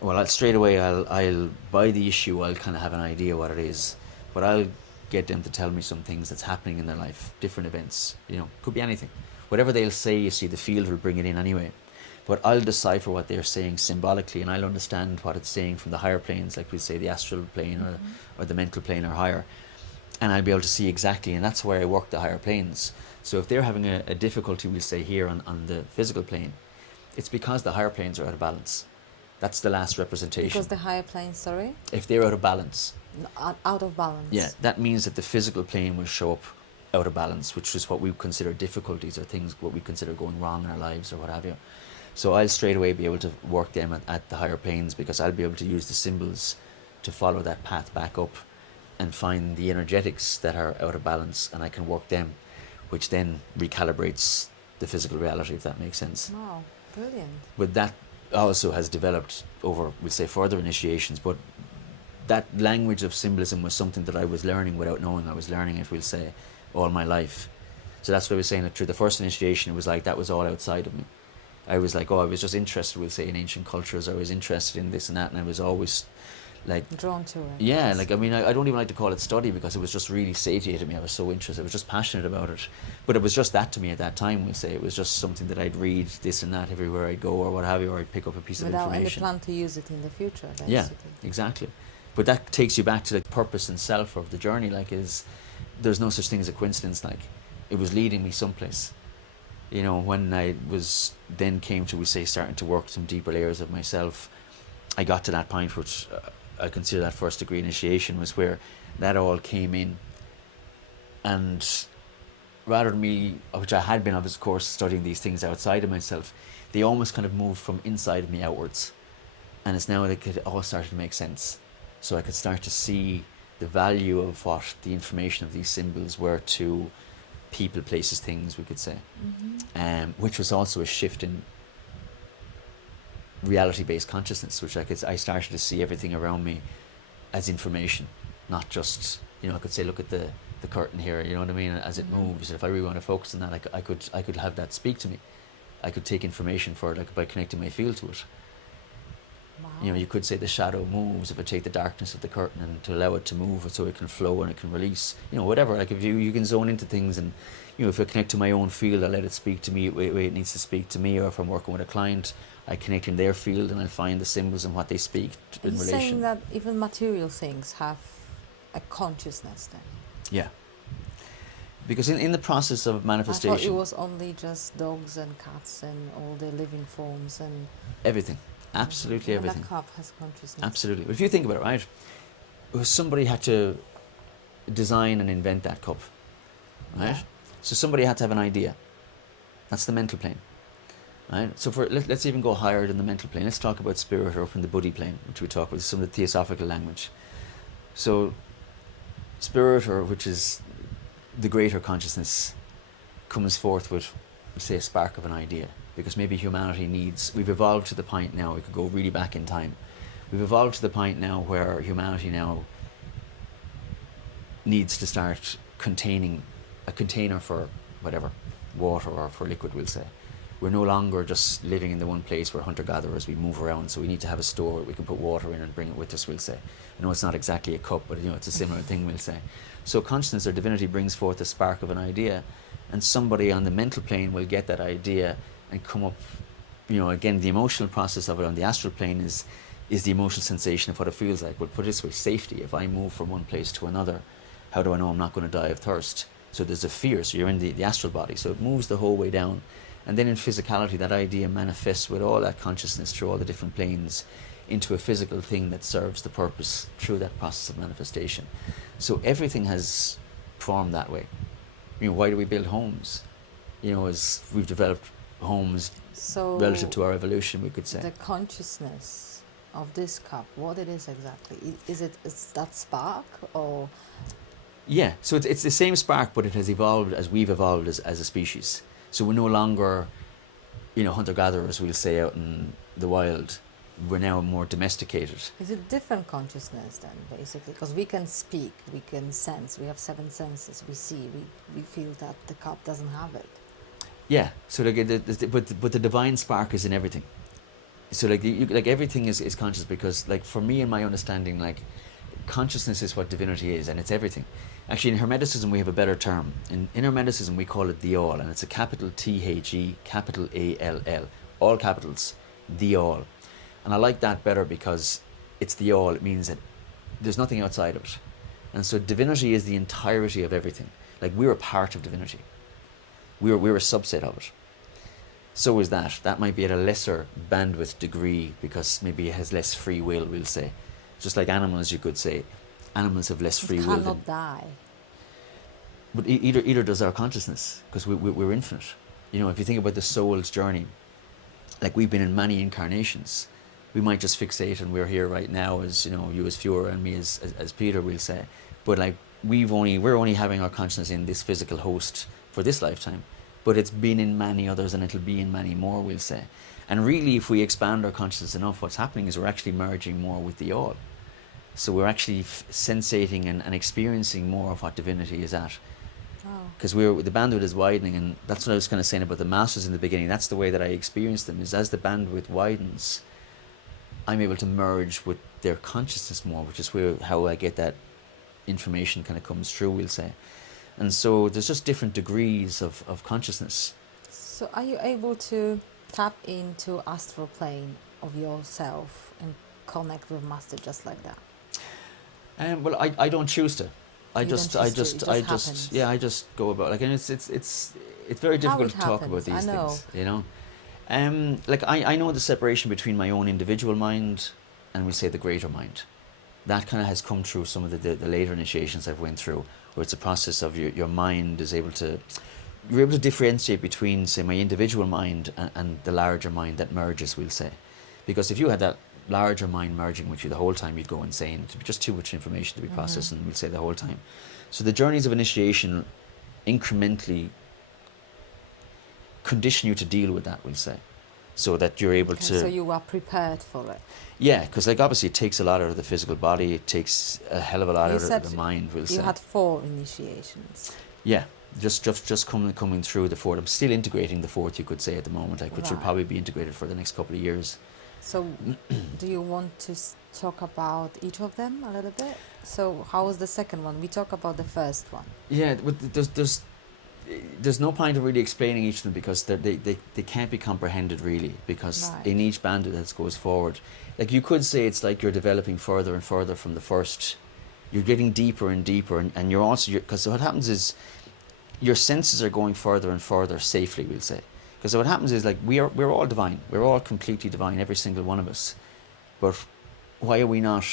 well, straight away I'll by the issue, I'll kind of have an idea what it is, but I'll get them to tell me some things that's happening in their life, different events, you know, could be anything. Whatever they'll say, you see, the field will bring it in anyway. But I'll decipher what they're saying symbolically, and I'll understand what it's saying from the higher planes, like we say the astral plane or the mental plane or higher. And I'll be able to see exactly, and that's where I work the higher planes. So if they're having a difficulty, we'll say here on the physical plane, it's because the higher planes are out of balance. That's the last representation. Because the higher plane, sorry? If they're out of balance. Out of balance. Yeah, that means that the physical plane will show up out of balance, which is what we consider difficulties or things, what we consider going wrong in our lives or what have you. So I'll straight away be able to work them at the higher planes, because I'll be able to use the symbols to follow that path back up and find the energetics that are out of balance, and I can work them, which then recalibrates the physical reality, if that makes sense. Wow, brilliant. But that also has developed over, we'll say, further initiations, but that language of symbolism was something that I was learning without knowing I was learning it, we'll say, all my life. So that's what I was saying, that through the first initiation, it was like that was all outside of me. I was like, I was just interested, we'll say, in ancient cultures. I was interested in this and that, and I was always like drawn to it. Yeah, like I mean, I don't even like to call it study, because it was just really satiated me. I was so interested. I was just passionate about it. But it was just that to me at that time, we'll say. It was just something that I'd read this and that everywhere I go, or what have you, or I'd pick up a piece of information. Without any plan to use it in the future, basically. Yeah, exactly. But that takes you back to the purpose and self of the journey. Like, there's no such thing as a coincidence. Like, it was leading me someplace. You know, when I was then came to, we say, starting to work some deeper layers of myself, I got to that point which I consider that first degree initiation, was where that all came in. And rather than me, which I had been, of course, studying these things outside of myself, they almost kind of moved from inside of me outwards. And it's now that it all started to make sense. So I could start to see the value of what the information of these symbols were to people, places, things, we could say. Which was also a shift in reality-based consciousness, which I started to see everything around me as information, not just, you know, I could say, look at the curtain here, you know what I mean, as it moves. If I really want to focus on that, I could have that speak to me. I could take information for it, like by connecting my field to it. Wow. You know, you could say the shadow moves if I take the darkness of the curtain and to allow it to move so it can flow and it can release, you know, whatever. Like, if you can zone into things, and, you know, if I connect to my own field, I let it speak to me the way it needs to speak to me. Or if I'm working with a client, I connect in their field and I'll find the symbols and what they speak in relation. Are you saying that even material things have a consciousness then? Yeah. Because in the process of manifestation, I thought it was only just dogs and cats and all the living forms and everything. Absolutely everything. The cup has consciousness. Absolutely. But if you think about it, right, somebody had to design and invent that cup, right? Yeah. So somebody had to have an idea. That's the mental plane, Right? So let's even go higher than the mental plane. Let's talk about spirit, or up in the buddhi plane, which we talk about, some of the theosophical language. So spirit, or which is the greater consciousness, comes forth with, say, a spark of an idea. Because maybe humanity we've evolved to the point now, we could go really back in time. We've evolved to the point now where humanity now needs to start containing a container for whatever, water or for liquid, we'll say. We're no longer just living in the one place where hunter-gatherers, we move around, so we need to have a store we can put water in and bring it with us, we'll say. I know it's not exactly a cup, but it's a similar thing, we'll say. So consciousness or divinity brings forth a spark of an idea, and somebody on the mental plane will get that idea and come up, again, the emotional process of it on the astral plane is the emotional sensation of what it feels like. We'll put it this way: safety. If I move from one place to another, how do I know I'm not going to die of thirst? So there's a fear, so you're in the astral body, so it moves the whole way down. And then in physicality, that idea manifests with all that consciousness through all the different planes into a physical thing that serves the purpose through that process of manifestation. So everything has formed that way. Why do we build homes? As we've developed homes So relative to our evolution, we could say. the consciousness of this cup, what it is exactly? Is that spark, or? Yeah, so it's the same spark, but it has evolved as we've evolved as a species. So we're no longer, hunter-gatherers, we'll say, out in the wild. We're now more domesticated. Is it different consciousness then, basically? Because we can speak, we can sense, we have 7 senses, we see, we feel that the cup doesn't have it. Yeah, so but the divine spark is in everything. So everything is conscious, because for me, in my understanding, consciousness is what divinity is, and it's everything. Actually, in Hermeticism we have a better term. In Hermeticism we call it the all, and it's a capital THE, capital ALL, all capitals, the all. And I like that better because it's the all. It means that there's nothing outside of it. And so divinity is the entirety of everything. We're a part of divinity. We're a subset of it. So is that. That might be at a lesser bandwidth degree because maybe it has less free will, we'll say. Just like animals, you could say. Animals have less free will. It cannot die. But either does our consciousness, because we're infinite. If you think about the soul's journey, we've been in many incarnations. We might just fixate and we're here right now as, you as Fiora and me as Peter, we'll say. But we're only having our consciousness in this physical host for this lifetime. But it's been in many others, and it'll be in many more, we'll say. And really, if we expand our consciousness enough, what's happening is we're actually merging more with the all. So we're actually sensating and experiencing more of what divinity is at. Because the bandwidth is widening, and that's what I was kind of saying about the masters in the beginning. That's the way that I experience them, is as the bandwidth widens, I'm able to merge with their consciousness more, which is how I get that information kind of comes through, we'll say. And so there's just different degrees of consciousness. So are you able to tap into astral plane of yourself and connect with master just like that? Well, I don't choose to. I just happens. I just go about and it's very difficult to talk about these things. I know the separation between my own individual mind and we say the greater mind. That kind of has come through some of the later initiations I've went through, where it's a process of your mind is able to, you're able to differentiate between, say, my individual mind and the larger mind that merges, we'll say. Because if you had that larger mind merging with you the whole time, you'd go insane. It'd be just too much information to be processed, and we'll say the whole time. So the journeys of initiation incrementally condition you to deal with that, we'll say, so that you're able to... So you are prepared for it. Yeah, because obviously it takes a lot out of the physical body, it takes a hell of a lot out of the mind, we'll say. You had 4 initiations. Yeah, just coming through the 4th. I'm still integrating the 4th, you could say, at the moment, which will probably be integrated for the next couple of years. So do you want to talk about each of them a little bit? So how was the second one? We talk about the first one. Yeah, but there's no point of really explaining each of them, because they can't be comprehended really, because in each bandit that goes forward, you could say it's like you're developing further and further from the first. You're getting deeper and deeper, and you're also, because what happens is your senses are going further and further safely, we'll say. Because what happens is we're all divine, we're all completely divine, every single one of us. But why are we not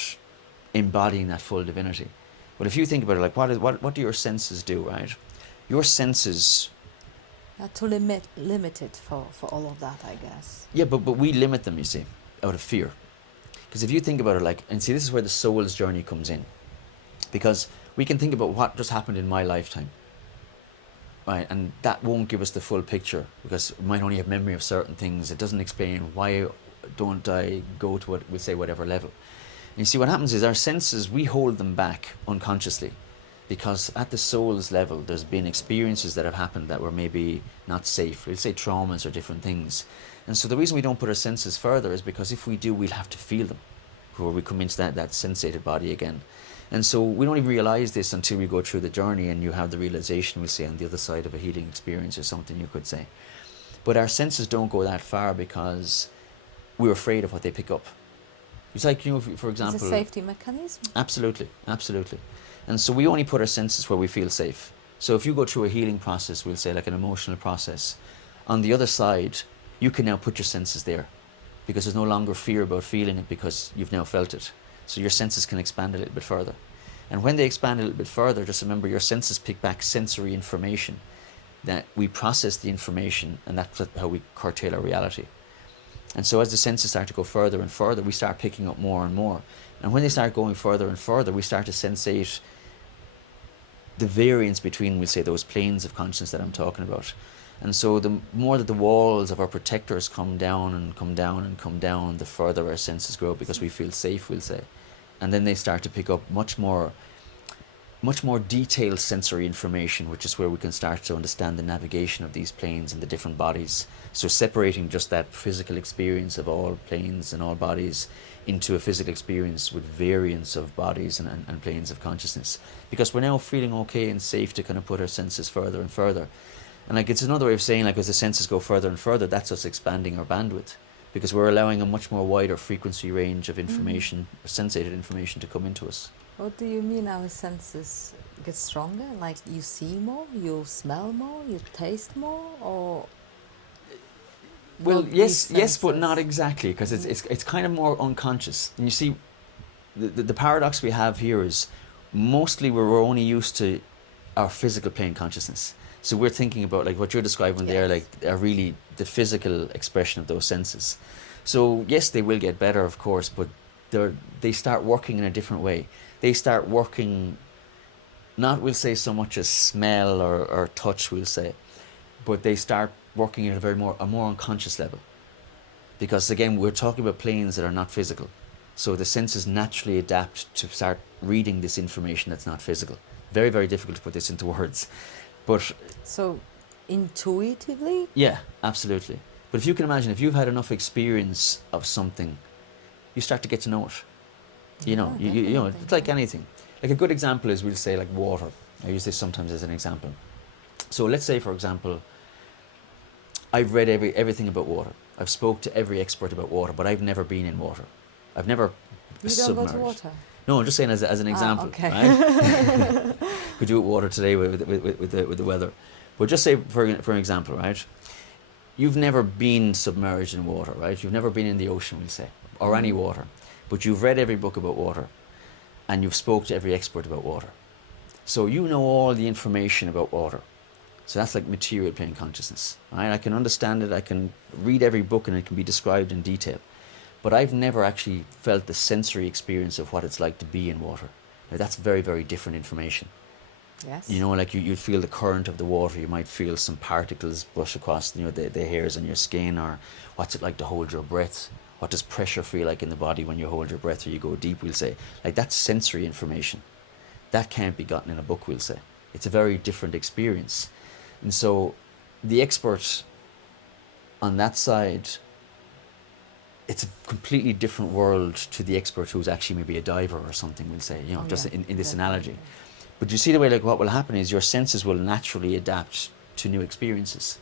embodying that full divinity? Well, if you think about it, what do your senses do, right? Your senses To limit it for all of that, I guess. Yeah, but we limit them, you see, out of fear. Because if you think about it, like, and see, this is where the soul's journey comes in. Because we can think about what just happened in my lifetime, right? And that won't give us the full picture because we might only have memory of certain things. It doesn't explain why don't I go to what we'll say whatever level. And you see, what happens is our senses, we hold them back unconsciously, because at the soul's level, there's been experiences that have happened that were maybe not safe. We'll say traumas or different things. And so the reason we don't put our senses further is because if we do, we'll have to feel them before we come into that sensated body again. And so we don't even realize this until we go through the journey and you have the realization, we'll say, on the other side of a healing experience or something, you could say. But our senses don't go that far because we're afraid of what they pick up. It's like, you know, for example... It's a safety mechanism. Absolutely, absolutely. And so we only put our senses where we feel safe. So if you go through a healing process, we'll say like an emotional process, on the other side, you can now put your senses there because there's no longer fear about feeling it because you've now felt it. So your senses can expand a little bit further. And when they expand a little bit further, just remember your senses pick back sensory information, that we process the information, and that's how we curtail our reality. And so as the senses start to go further and further, we start picking up more and more. And when they start going further and further, we start to sensate the variance between, we'll say, those planes of consciousness that I'm talking about. And so the more that the walls of our protectors come down and come down and come down, the further our senses grow because we feel safe, we'll say. And then they start to pick up much more detailed sensory information, which is where we can start to understand the navigation of these planes and the different bodies. So separating just that physical experience of all planes and all bodies into a physical experience with variance of bodies and planes of consciousness. Because we're now feeling okay and safe to kind of put our senses further and further. And like, it's another way of saying, like, as the senses go further and further, that's us expanding our bandwidth, because we're allowing a much more wider frequency range of information, sensated information, to come into us. What do you mean our senses get stronger? Like you see more, you smell more, you taste more, or? Well, yes, but not exactly, because it's kind of more unconscious. And you see, the paradox we have here is mostly we're only used to our physical plane consciousness. So we're thinking about, like, what you're describing there, like, are really the physical expression of those senses. So yes, they will get better, of course, but they start working in a different way. They start working, not, we'll say, so much as smell or touch, we'll say, but they start working at a more unconscious level. Because again, we're talking about planes that are not physical. So the senses naturally adapt to start reading this information that's not physical. Very, very difficult to put this into words. But so intuitively? Yeah, absolutely. But if you can imagine, if you've had enough experience of something, you start to get to know it. You know, you know, it's like anything. Like a good example is, we'll say, like water. I use this sometimes as an example. So let's say, for example, I've read everything about water. I've spoke to every expert about water, but I've never been in water. I've never submerged. Go to water? No, I'm just saying as an example. Okay. Right? Could do it with water today with the weather. But just say, for an example, right? You've never been submerged in water, right? You've never been in the ocean, we'll say, or any water. But you've read every book about water, and you've spoke to every expert about water. So you know all the information about water. So that's like material plane consciousness, right? I can understand it, I can read every book, and it can be described in detail. But I've never actually felt the sensory experience of what it's like to be in water. Now, that's very, very different information. Yes. You know, like you'd feel the current of the water, you might feel some particles brush across, you know, the hairs on your skin, or what's it like to hold your breath? What does pressure feel like in the body when you hold your breath or you go deep, we'll say. Like, that's sensory information. That can't be gotten in a book, we'll say. It's a very different experience. And so the expert on that side, it's a completely different world to the expert who's actually maybe a diver or something, we'll say, you know, in this analogy. But you see the way, like, what will happen is your senses will naturally adapt to new experiences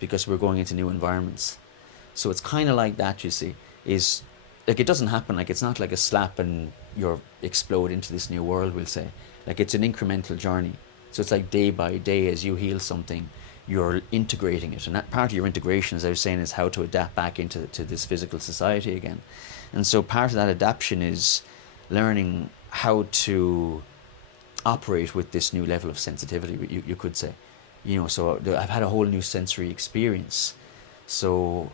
because we're going into new environments. So it's kind of like that, you see, is like, it doesn't happen, like, it's not like a slap and you're explode into this new world, we'll say. Like, it's an incremental journey. So it's like day by day, as you heal something, you're integrating it. And that part of your integration, as I was saying, is how to adapt back into this physical society again. And so part of that adaptation is learning how to operate with this new level of sensitivity, you could say. So I've had a whole new sensory experience. So,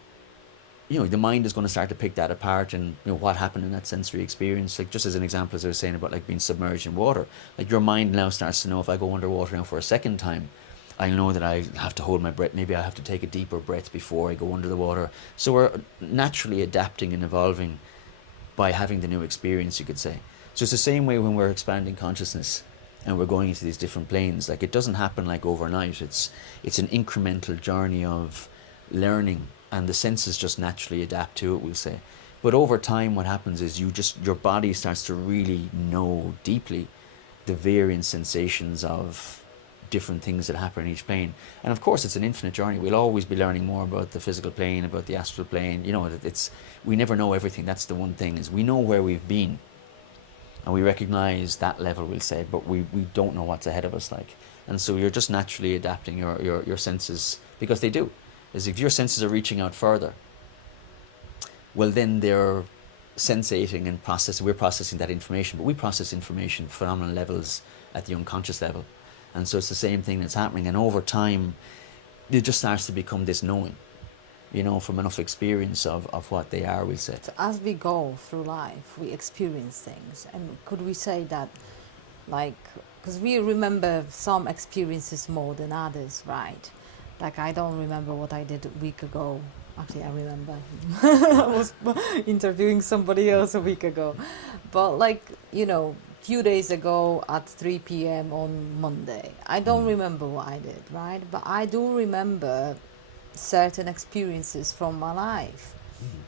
the mind is going to start to pick that apart, and what happened in that sensory experience. Like, just as an example, as I was saying about like being submerged in water, like your mind now starts to know, if I go underwater now for a second time, I know that I have to hold my breath. Maybe I have to take a deeper breath before I go under the water. So we're naturally adapting and evolving by having the new experience, you could say. So it's the same way when we're expanding consciousness and we're going into these different planes. Like, it doesn't happen like overnight. It's an incremental journey of learning, and the senses just naturally adapt to it, we'll say. But over time, what happens is your body starts to really know deeply the varying sensations of different things that happen in each plane. And of course, it's an infinite journey. We'll always be learning more about the physical plane, about the astral plane. We never know everything. That's the one thing, is we know where we've been, and we recognize that level, we'll say, but we don't know what's ahead of us, like. And so you're just naturally adapting your senses, because they do. Is if your senses are reaching out further, well, then they're sensating and processing. We're processing that information, but we process information phenomenal levels at the unconscious level. And so it's the same thing that's happening. And over time, it just starts to become this knowing, from enough experience of what they are, we'll say. So as we go through life, we experience things. And could we say that, like, because we remember some experiences more than others, right? Like, I don't remember what I did a week ago. Actually, I remember. I was interviewing somebody else a week ago. But, like, few days ago at 3 p.m. on Monday, I don't remember what I did, right? But I do remember certain experiences from my life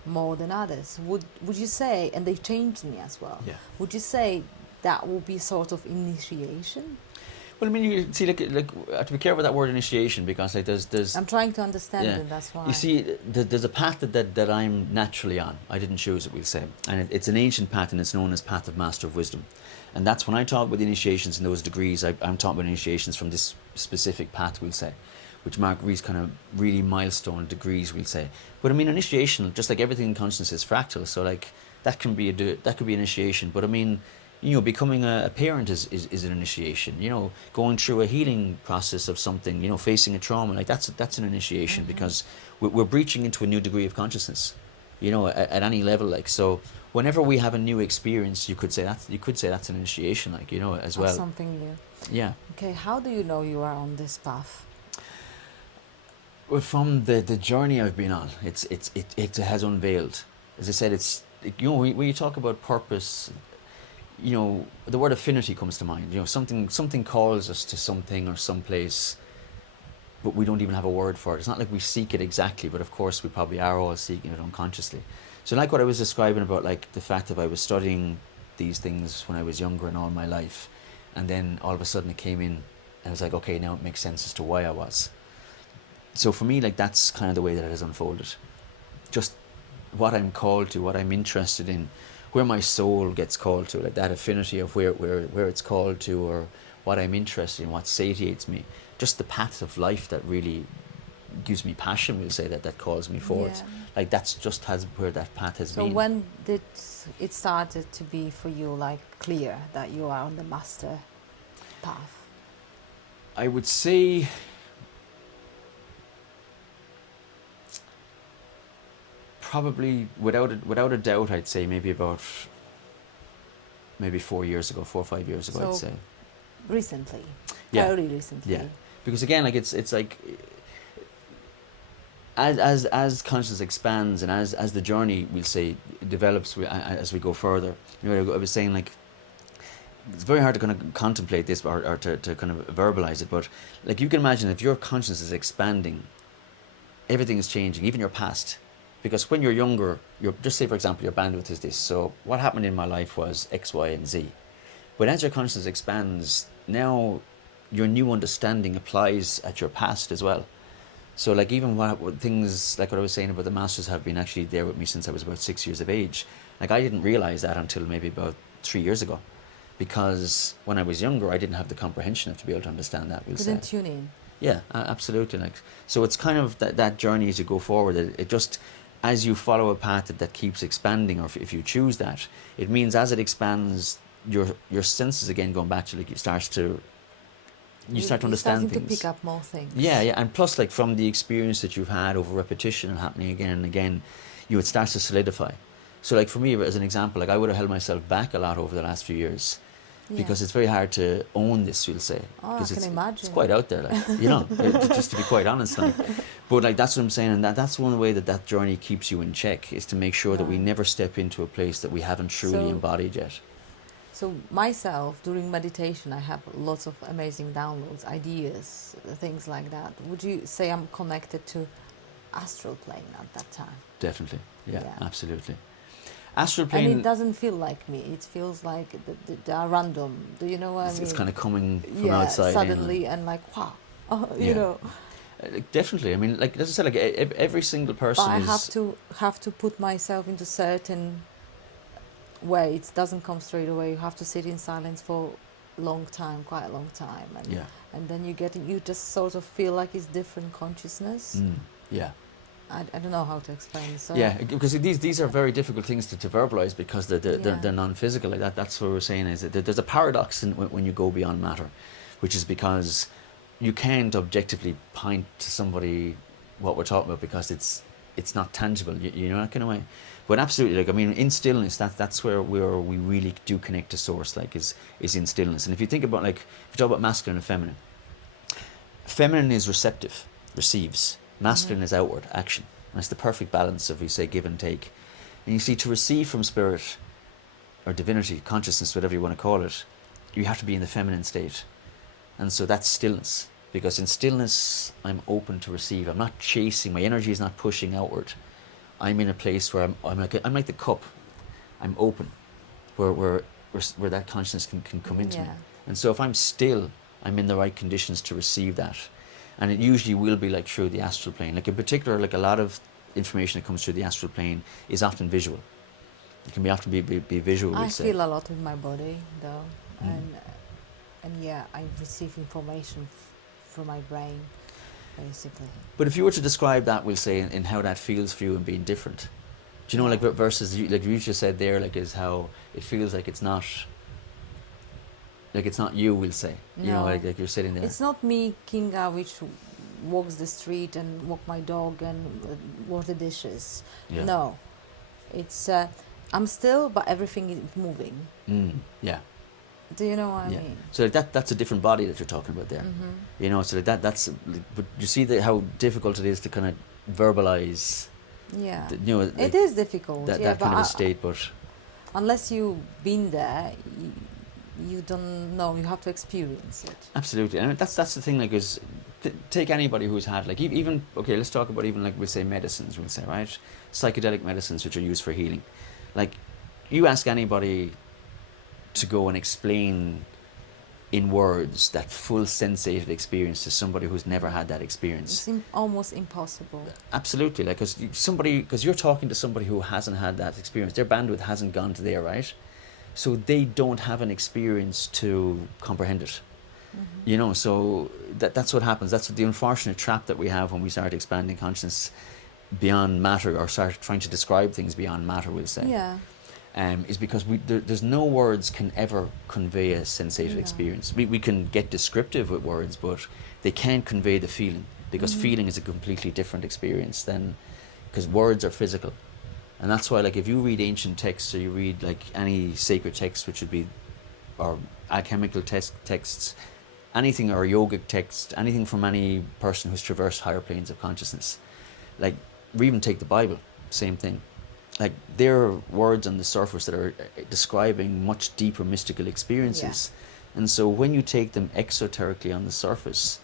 more than others. Would you say, and they changed me as well, Yeah. would you say that will be sort of initiation? Well, I mean, you see, like, I have to be careful with that word initiation, because like there's. I'm trying to understand it. That's why. You see, there's a path that I'm naturally on. I didn't choose it, we'll say, and it's an ancient path, and it's known as Path of Master of Wisdom. And that's when I talk about initiations and those degrees. I'm talking about initiations from this specific path, we'll say, which mark these kind of really milestone degrees, we'll say. But I mean, initiation, just like everything in consciousness, is fractal. So like that could be initiation. But I mean, becoming a parent is an initiation. Going through a healing process of something, facing a trauma, like that's an initiation, because we're breaching into a new degree of consciousness, at any level, like. So whenever we have a new experience, you could say that's an initiation, like, as well. Something new. Yeah. Okay, how do you know you are on this path? Well, from the journey I've been on, it has unveiled. As I said, when you talk about purpose, the word affinity comes to mind. Something calls us to something or someplace, but we don't even have a word for it. It's not like we seek it exactly, but of course we probably are all seeking it unconsciously. So like what I was describing about, like, the fact that I was studying these things when I was younger and all my life, and then all of a sudden it came in, and I was like, okay, now it makes sense as to why I was. So for me, like, that's kind of the way that it has unfolded. Just what I'm called to, what I'm interested in, where my soul gets called to, like that affinity of where it's called to, or what I'm interested in, what satiates me. Just the path of life that really gives me passion, we'll say, that calls me forward. Yeah. Like, that's just where that path has been. So when did it started to be for you, like, clear that you are on the master path? I would say probably without a doubt, I'd say maybe 4 years ago, 4 or 5 years ago, So I'd say. recently, Yeah. very recently. Yeah. Because again, like, it's like, as consciousness expands, and as the journey, we'll say, develops as we go further. I was saying, like, it's very hard to kind of contemplate this, or to kind of verbalize it, but like, you can imagine, if your consciousness is expanding, everything is changing, even your past. Because when you're younger, just say, for example, your bandwidth is this. So what happened in my life was X, Y, and Z. But as your consciousness expands, now your new understanding applies at your past as well. So like, even what things, like what I was saying about the masters, have been actually there with me since I was about 6 years of age. Like, I didn't realize that until maybe about 3 years ago. Because when I was younger, I didn't have the comprehension to be able to understand that, we'll say. Couldn't tune in. Yeah, absolutely. Like, so it's kind of that journey as you go forward. It just, as you follow a path that keeps expanding, or if you choose that, it means as it expands, your senses, again, going back to, like, it starts to you start to You're understand starting things. to pick up more things. Yeah, yeah, and plus, like from the experience that you've had over repetition and happening again and again, it starts to solidify. So, like for me, as an example, like I would have held myself back a lot over the last few years Yeah. because it's very hard to own this. We'll say Oh, I because can it's imagine. quite out there, like just to be quite honest, like. But like that's what I'm saying, and that's one way that journey keeps you in check is to make sure that we Right. never step into a place that we haven't truly So- embodied yet. So myself, during meditation, I have lots of amazing downloads, ideas, things like that. Would you say I'm connected to astral plane at that time? Definitely, yeah. Yeah. Absolutely. Astral plane. And it doesn't feel like me. It feels like they are random. Do you know what I mean? It's kind of coming from yeah, outside in. suddenly and like wow, you Yeah. know. Definitely. I mean, like as I said, like every single person But I is. have to put myself into certain way. It doesn't come straight away. You have to sit in silence for a long time, quite a long time, and Yeah. and then you just sort of feel like it's different consciousness. Yeah. I don't know how to explain. So Yeah, because these are very difficult things to verbalize because Yeah. they're non-physical. Like that's what we're saying is that there's a paradox in when you go beyond matter, which is because you can't objectively point to somebody what we're talking about because it's not tangible. You know that kind of way. But absolutely, like I mean, in stillness, that's where we really do connect to source. Like is in stillness. And if you think about like if you talk about masculine and feminine, feminine is receptive, receives. Masculine is outward, action. And it's the perfect balance of, we say, give and take. And you see, to receive from spirit, or divinity, consciousness, whatever you want to call it, you have to be in the feminine state. And so that's stillness. Because in stillness, I'm open to receive. I'm not chasing. My energy is not pushing outward. I'm in a place where I'm like the cup. I'm open, where that consciousness can come into me. Yeah. And so if I'm still, I'm in the right conditions to receive that. And it usually will be like through the astral plane. Like in particular, like a lot of information that comes through the astral plane is often visual. It can often be visual. I we say. feel a lot in my body though, and yeah, I receive information from my brain, basically. But if you were to describe that, we'll say, in how that feels for you and being different, do you know, like versus like you just said there, like is how it feels like it's not you. We'll say, you know, No. like you're sitting there. It's not me, Kinga, which walks the street and walk my dog and wash the dishes. Yeah. No, it's I'm still, but everything is moving. Yeah. Do you know what Yeah. I mean? So like that's a different body that you're talking about there. You know, so like that's. But you see how difficult it is to kind of verbalize. Yeah, You know, it is difficult. that yeah, kind of but a state, but unless you've been there, you don't know. You have to experience it. absolutely, and that's the thing. Like, is take anybody who's had like even okay, let's talk about even like we'll say medicines. We'll say right, psychedelic medicines which are used for healing. Like, you ask anybody to go and explain in words that full sensated experience to somebody who's never had that experience. It's almost impossible. Absolutely, like because you're talking to somebody who hasn't had that experience. Their bandwidth hasn't gone to there, right? So they don't have an experience to comprehend it. You know, so that's what happens. That's the unfortunate trap that we have when we start expanding consciousness beyond matter, or start trying to describe things beyond matter, we'll say. Yeah. Is because there's no words can ever convey a sensated No. experience. We can get descriptive with words, but they can't convey the feeling, because feeling is a completely different experience than, because words are physical. And that's why, like, if you read ancient texts, or you read like any sacred text, which would be, or alchemical texts, anything, or yogic text, anything from any person who's traversed higher planes of consciousness, like, or even take the Bible, same thing. Like, there are words on the surface that are describing much deeper mystical experiences. And so when you take them exoterically on the surface,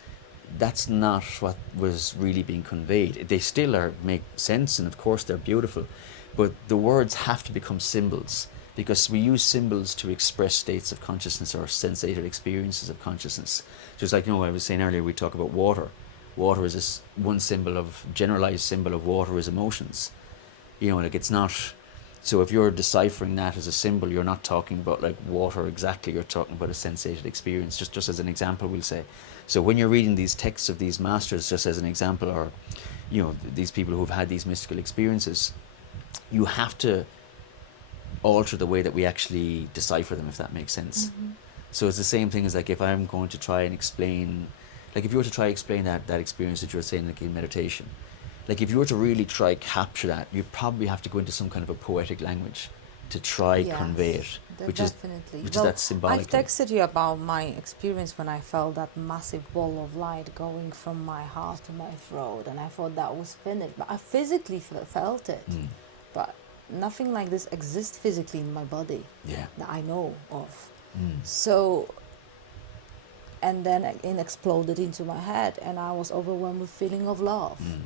that's not what was really being conveyed. They still make sense, and of course they're beautiful, but the words have to become symbols, because we use symbols to express states of consciousness or sensated experiences of consciousness. Just like, you know, I was saying earlier, we talk about water. Water is this one generalized symbol of water is emotions. You know, like, it's not, so if you're deciphering that as a symbol, you're not talking about like water exactly, you're talking about a sensated experience, just as an example, we'll say. So when you're reading these texts of these masters, just as an example, or, you know, these people who've had these mystical experiences, you have to alter the way that we actually decipher them, if that makes sense. So it's the same thing as like if I'm going to try and explain, like if you were to try to explain that experience that you were saying like in meditation, like if you were to really try capture that, you probably have to go into some kind of a poetic language to try convey Yes, it, which is definitely. which is Well, that I've symbolically. texted you about my experience when I felt that massive ball of light going from my heart to my throat, and I thought that was finished. But I physically felt it. Mm. But nothing like this exists physically in my body Yeah. that I know of. Mm. So, and then it exploded into my head, and I was overwhelmed with feeling of love. Mm.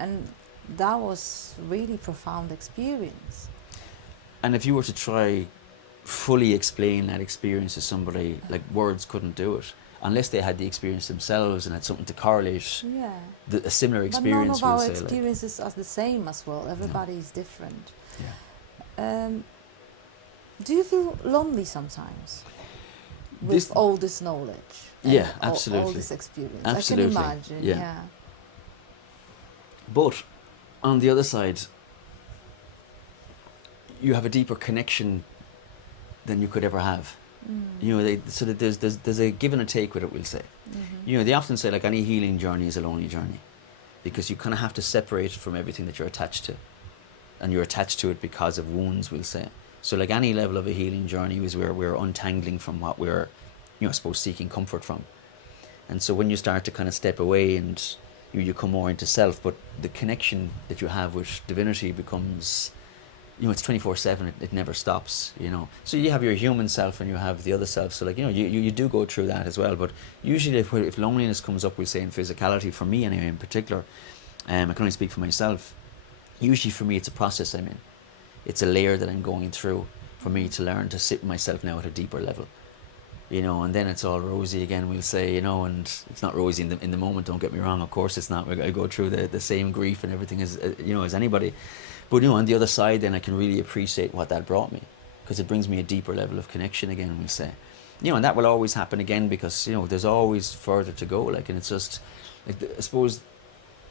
And that was really profound experience. And if you were to try fully explain that experience to somebody, like words couldn't do it unless they had the experience themselves and had something to correlate Yeah. a similar experience. But none of we'll our say, experiences are the same as well. Everybody is different. Yeah. Do you feel lonely sometimes with This- all this knowledge? And Yeah, all absolutely. this experience. Absolutely. I can imagine. Yeah. Yeah. But on the other side, you have a deeper connection than you could ever have. You know, so that there's a give and a take with it, we'll say. You know, they often say like any healing journey is a lonely journey because you kind of have to separate it from everything that you're attached to. And you're attached to it because of wounds, we'll say. So like any level of a healing journey is where we're untangling from what we're, you know, I suppose seeking comfort from. And so when you start to kind of step away and you come more into self, but the connection that you have with divinity becomes, you know, it's 24/7, it never stops, you know. So you have your human self and you have the other self. So like, you know, you do go through that as well. But usually if loneliness comes up, we say in physicality, for me anyway in particular, I can only speak for myself, usually for me it's a process I'm in. It's a layer that I'm going through for me to learn to sit with myself now at a deeper level. You know, and then it's all rosy again, we'll say, you know, and it's not rosy in the moment, don't get me wrong, of course it's not. I go through the same grief and everything as, you know, as anybody. But, you know, on the other side then I can really appreciate what that brought me because it brings me a deeper level of connection again, we'll say. You know, and that will always happen again because, you know, there's always further to go, like, and it's just, like, I suppose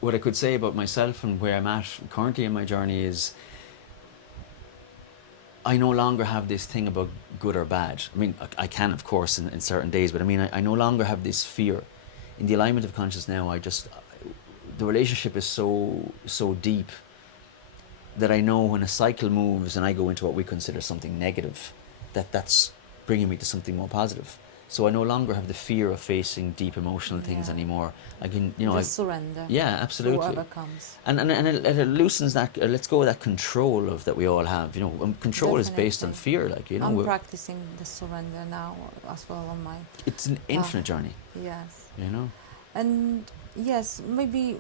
what I could say about myself and where I'm at currently in my journey is I no longer have this thing about good or bad. I mean, I can, of course, in certain days, but I mean, I no longer have this fear. In the alignment of consciousness now, the relationship is so deep that I know when a cycle moves and I go into what we consider something negative, that's bringing me to something more positive. So I no longer have the fear of facing deep emotional things anymore. I can, you know, Just surrender. Yeah, absolutely. Whoever comes. And it loosens that. Let's go with that control of that we all have. You know, control is based on fear. Like, you know, I'm practicing the surrender now as well on my. It's an infinite journey. Yes. You know. And yes, maybe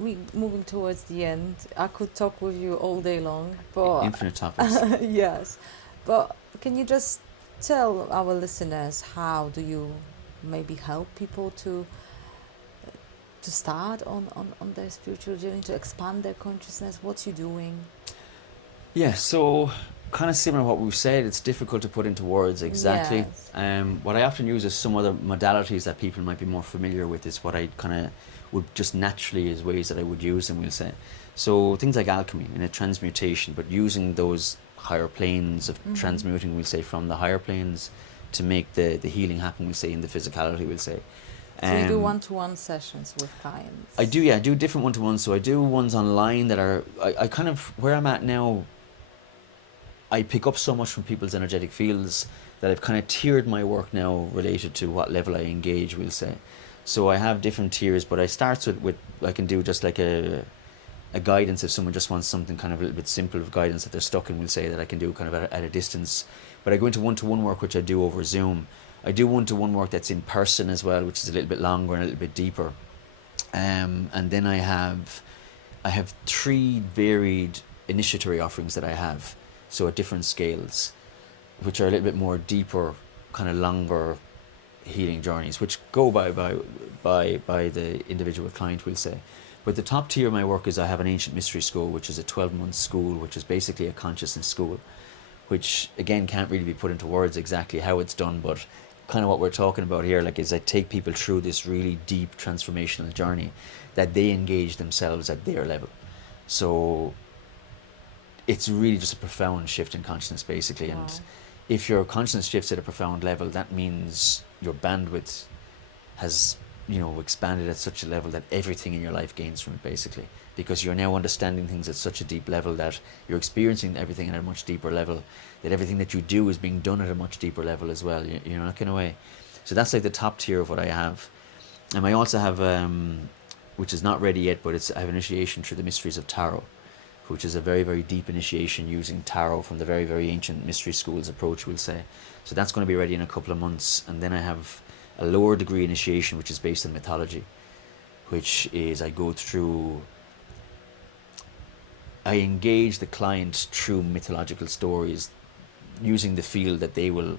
we moving towards the end. I could talk with you all day long, but infinite topics. yes, but can you just tell our listeners how do you maybe help people to start on their spiritual journey, to expand their consciousness? What you doing? Yeah, so kind of similar to what we've said, it's difficult to put into words exactly. Yes. What I often use is some other modalities that people might be more familiar with is what I kind of would just naturally is ways that I would use them, we'll say. So things like alchemy and a transmutation, but using those higher planes of transmuting, we'll say, from the higher planes to make the healing happen, we'll say, in the physicality, we'll say. So you do one-to-one sessions with clients? I do, yeah. I do different one-to-ones. So I do ones online that are, I kind of, where I'm at now, I pick up so much from people's energetic fields that I've kind of tiered my work now related to what level I engage, we'll say. So I have different tiers, but I start with I can do just like a guidance if someone just wants something kind of a little bit simple of guidance that they're stuck in, we'll say, that I can do kind of at a distance. But I go into one-to-one work, which I do over Zoom. I do one-to-one work that's in person as well, which is a little bit longer and a little bit deeper. And then I have 3 varied initiatory offerings that I have, so at different scales, which are a little bit more deeper, kind of longer healing journeys, which go by the individual client, we'll say. But the top tier of my work is I have an ancient mystery school, which is a 12-month school, which is basically a consciousness school, which again can't really be put into words exactly how it's done, but kind of what we're talking about here, like, is I take people through this really deep transformational journey that they engage themselves at their level. So it's really just a profound shift in consciousness, basically. Wow. And if your consciousness shifts at a profound level, that means your bandwidth has, expanded at such a level that everything in your life gains from it, basically, because you're now understanding things at such a deep level, that you're experiencing everything at a much deeper level, that everything that you do is being done at a much deeper level as well, not going away. So that's like the top tier of what I have. And I also have, which is not ready yet, but I have initiation through the mysteries of tarot, which is a very, very deep initiation using tarot from the very, very ancient mystery schools approach, we'll say. So that's going to be ready in a couple of months. And then I have a lower degree initiation, which is based on mythology, which is I engage the client through mythological stories, using the field that they will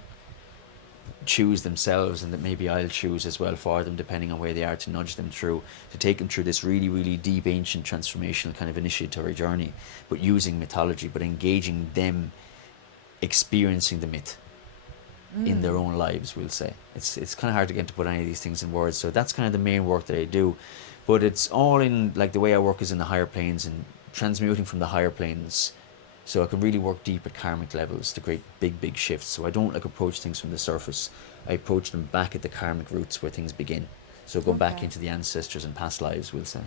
choose themselves, and that maybe I'll choose as well for them, depending on where they are, to nudge them through, to take them through this really, really deep, ancient, transformational kind of initiatory journey, but using mythology, but engaging them experiencing the myth in their own lives, we'll say. It's kind of hard to get to put any of these things in words, so that's kind of the main work that I do. But it's all in, like, the way I work is in the higher planes, and transmuting from the higher planes, so I can really work deep at karmic levels to create big, big shifts. So I don't approach things from the surface. I approach them back at the karmic roots where things begin. So going back into the ancestors and past lives, we'll say.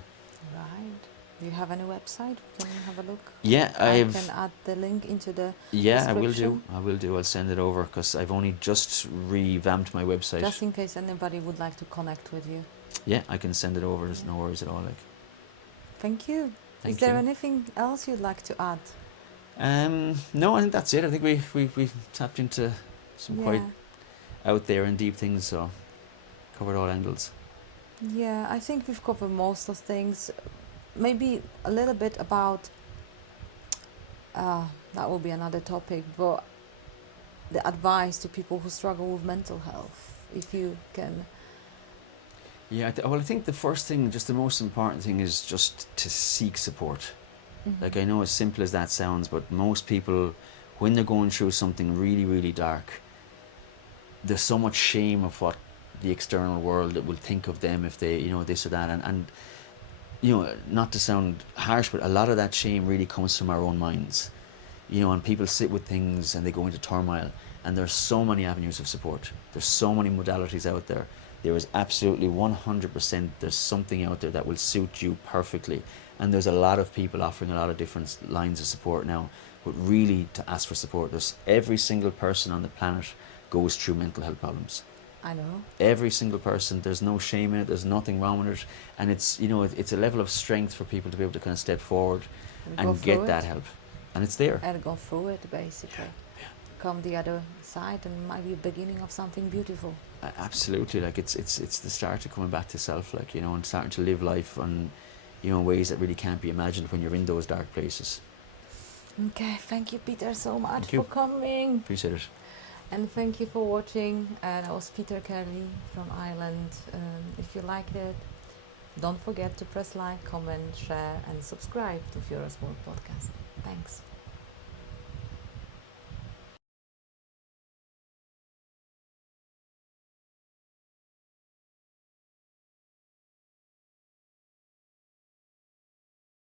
Right. Do you have any website? Can you have a look? Yeah, I can add the link into the description. I will do. I'll send it over, because I've only just revamped my website. Just in case anybody would like to connect with you. Yeah, I can send it over. There's no worries at all. Thank you. Thank Is there you. anything else you'd like to add? No, I think that's it. I think we tapped into some quite out there and deep things, so covered all angles. Yeah, I think we've covered most of things. Maybe a little bit about, that will be another topic, but the advice to people who struggle with mental health, if you can. Yeah, I think the first thing, just the most important thing, is just to seek support. Like, I know as simple as that sounds, but most people, when they're going through something really, really dark, there's so much shame of what the external world will think of them if they, this or that. And not to sound harsh, but a lot of that shame really comes from our own minds. And people sit with things and they go into turmoil. And there's so many avenues of support. There's so many modalities out there. There is absolutely 100%, there's something out there that will suit you perfectly. And there's a lot of people offering a lot of different lines of support now. But really, to ask for support, every single person on the planet goes through mental health problems. I know. Every single person. There's no shame in it. There's nothing wrong with it. And it's, it's a level of strength for people to be able to kind of step forward and get that help. And it's there. And go through it, basically. Yeah. Come the other side, and might be a beginning of something beautiful. Absolutely. Like, it's the start of coming back to self, and starting to live life on, ways that really can't be imagined when you're in those dark places. Okay, thank you, Peter, so much for coming. Appreciate it. And thank you for watching. And I was Peter Kelly from Ireland. If you liked it, don't forget to press like, comment, share, and subscribe to Fiora's World Podcast. Thanks.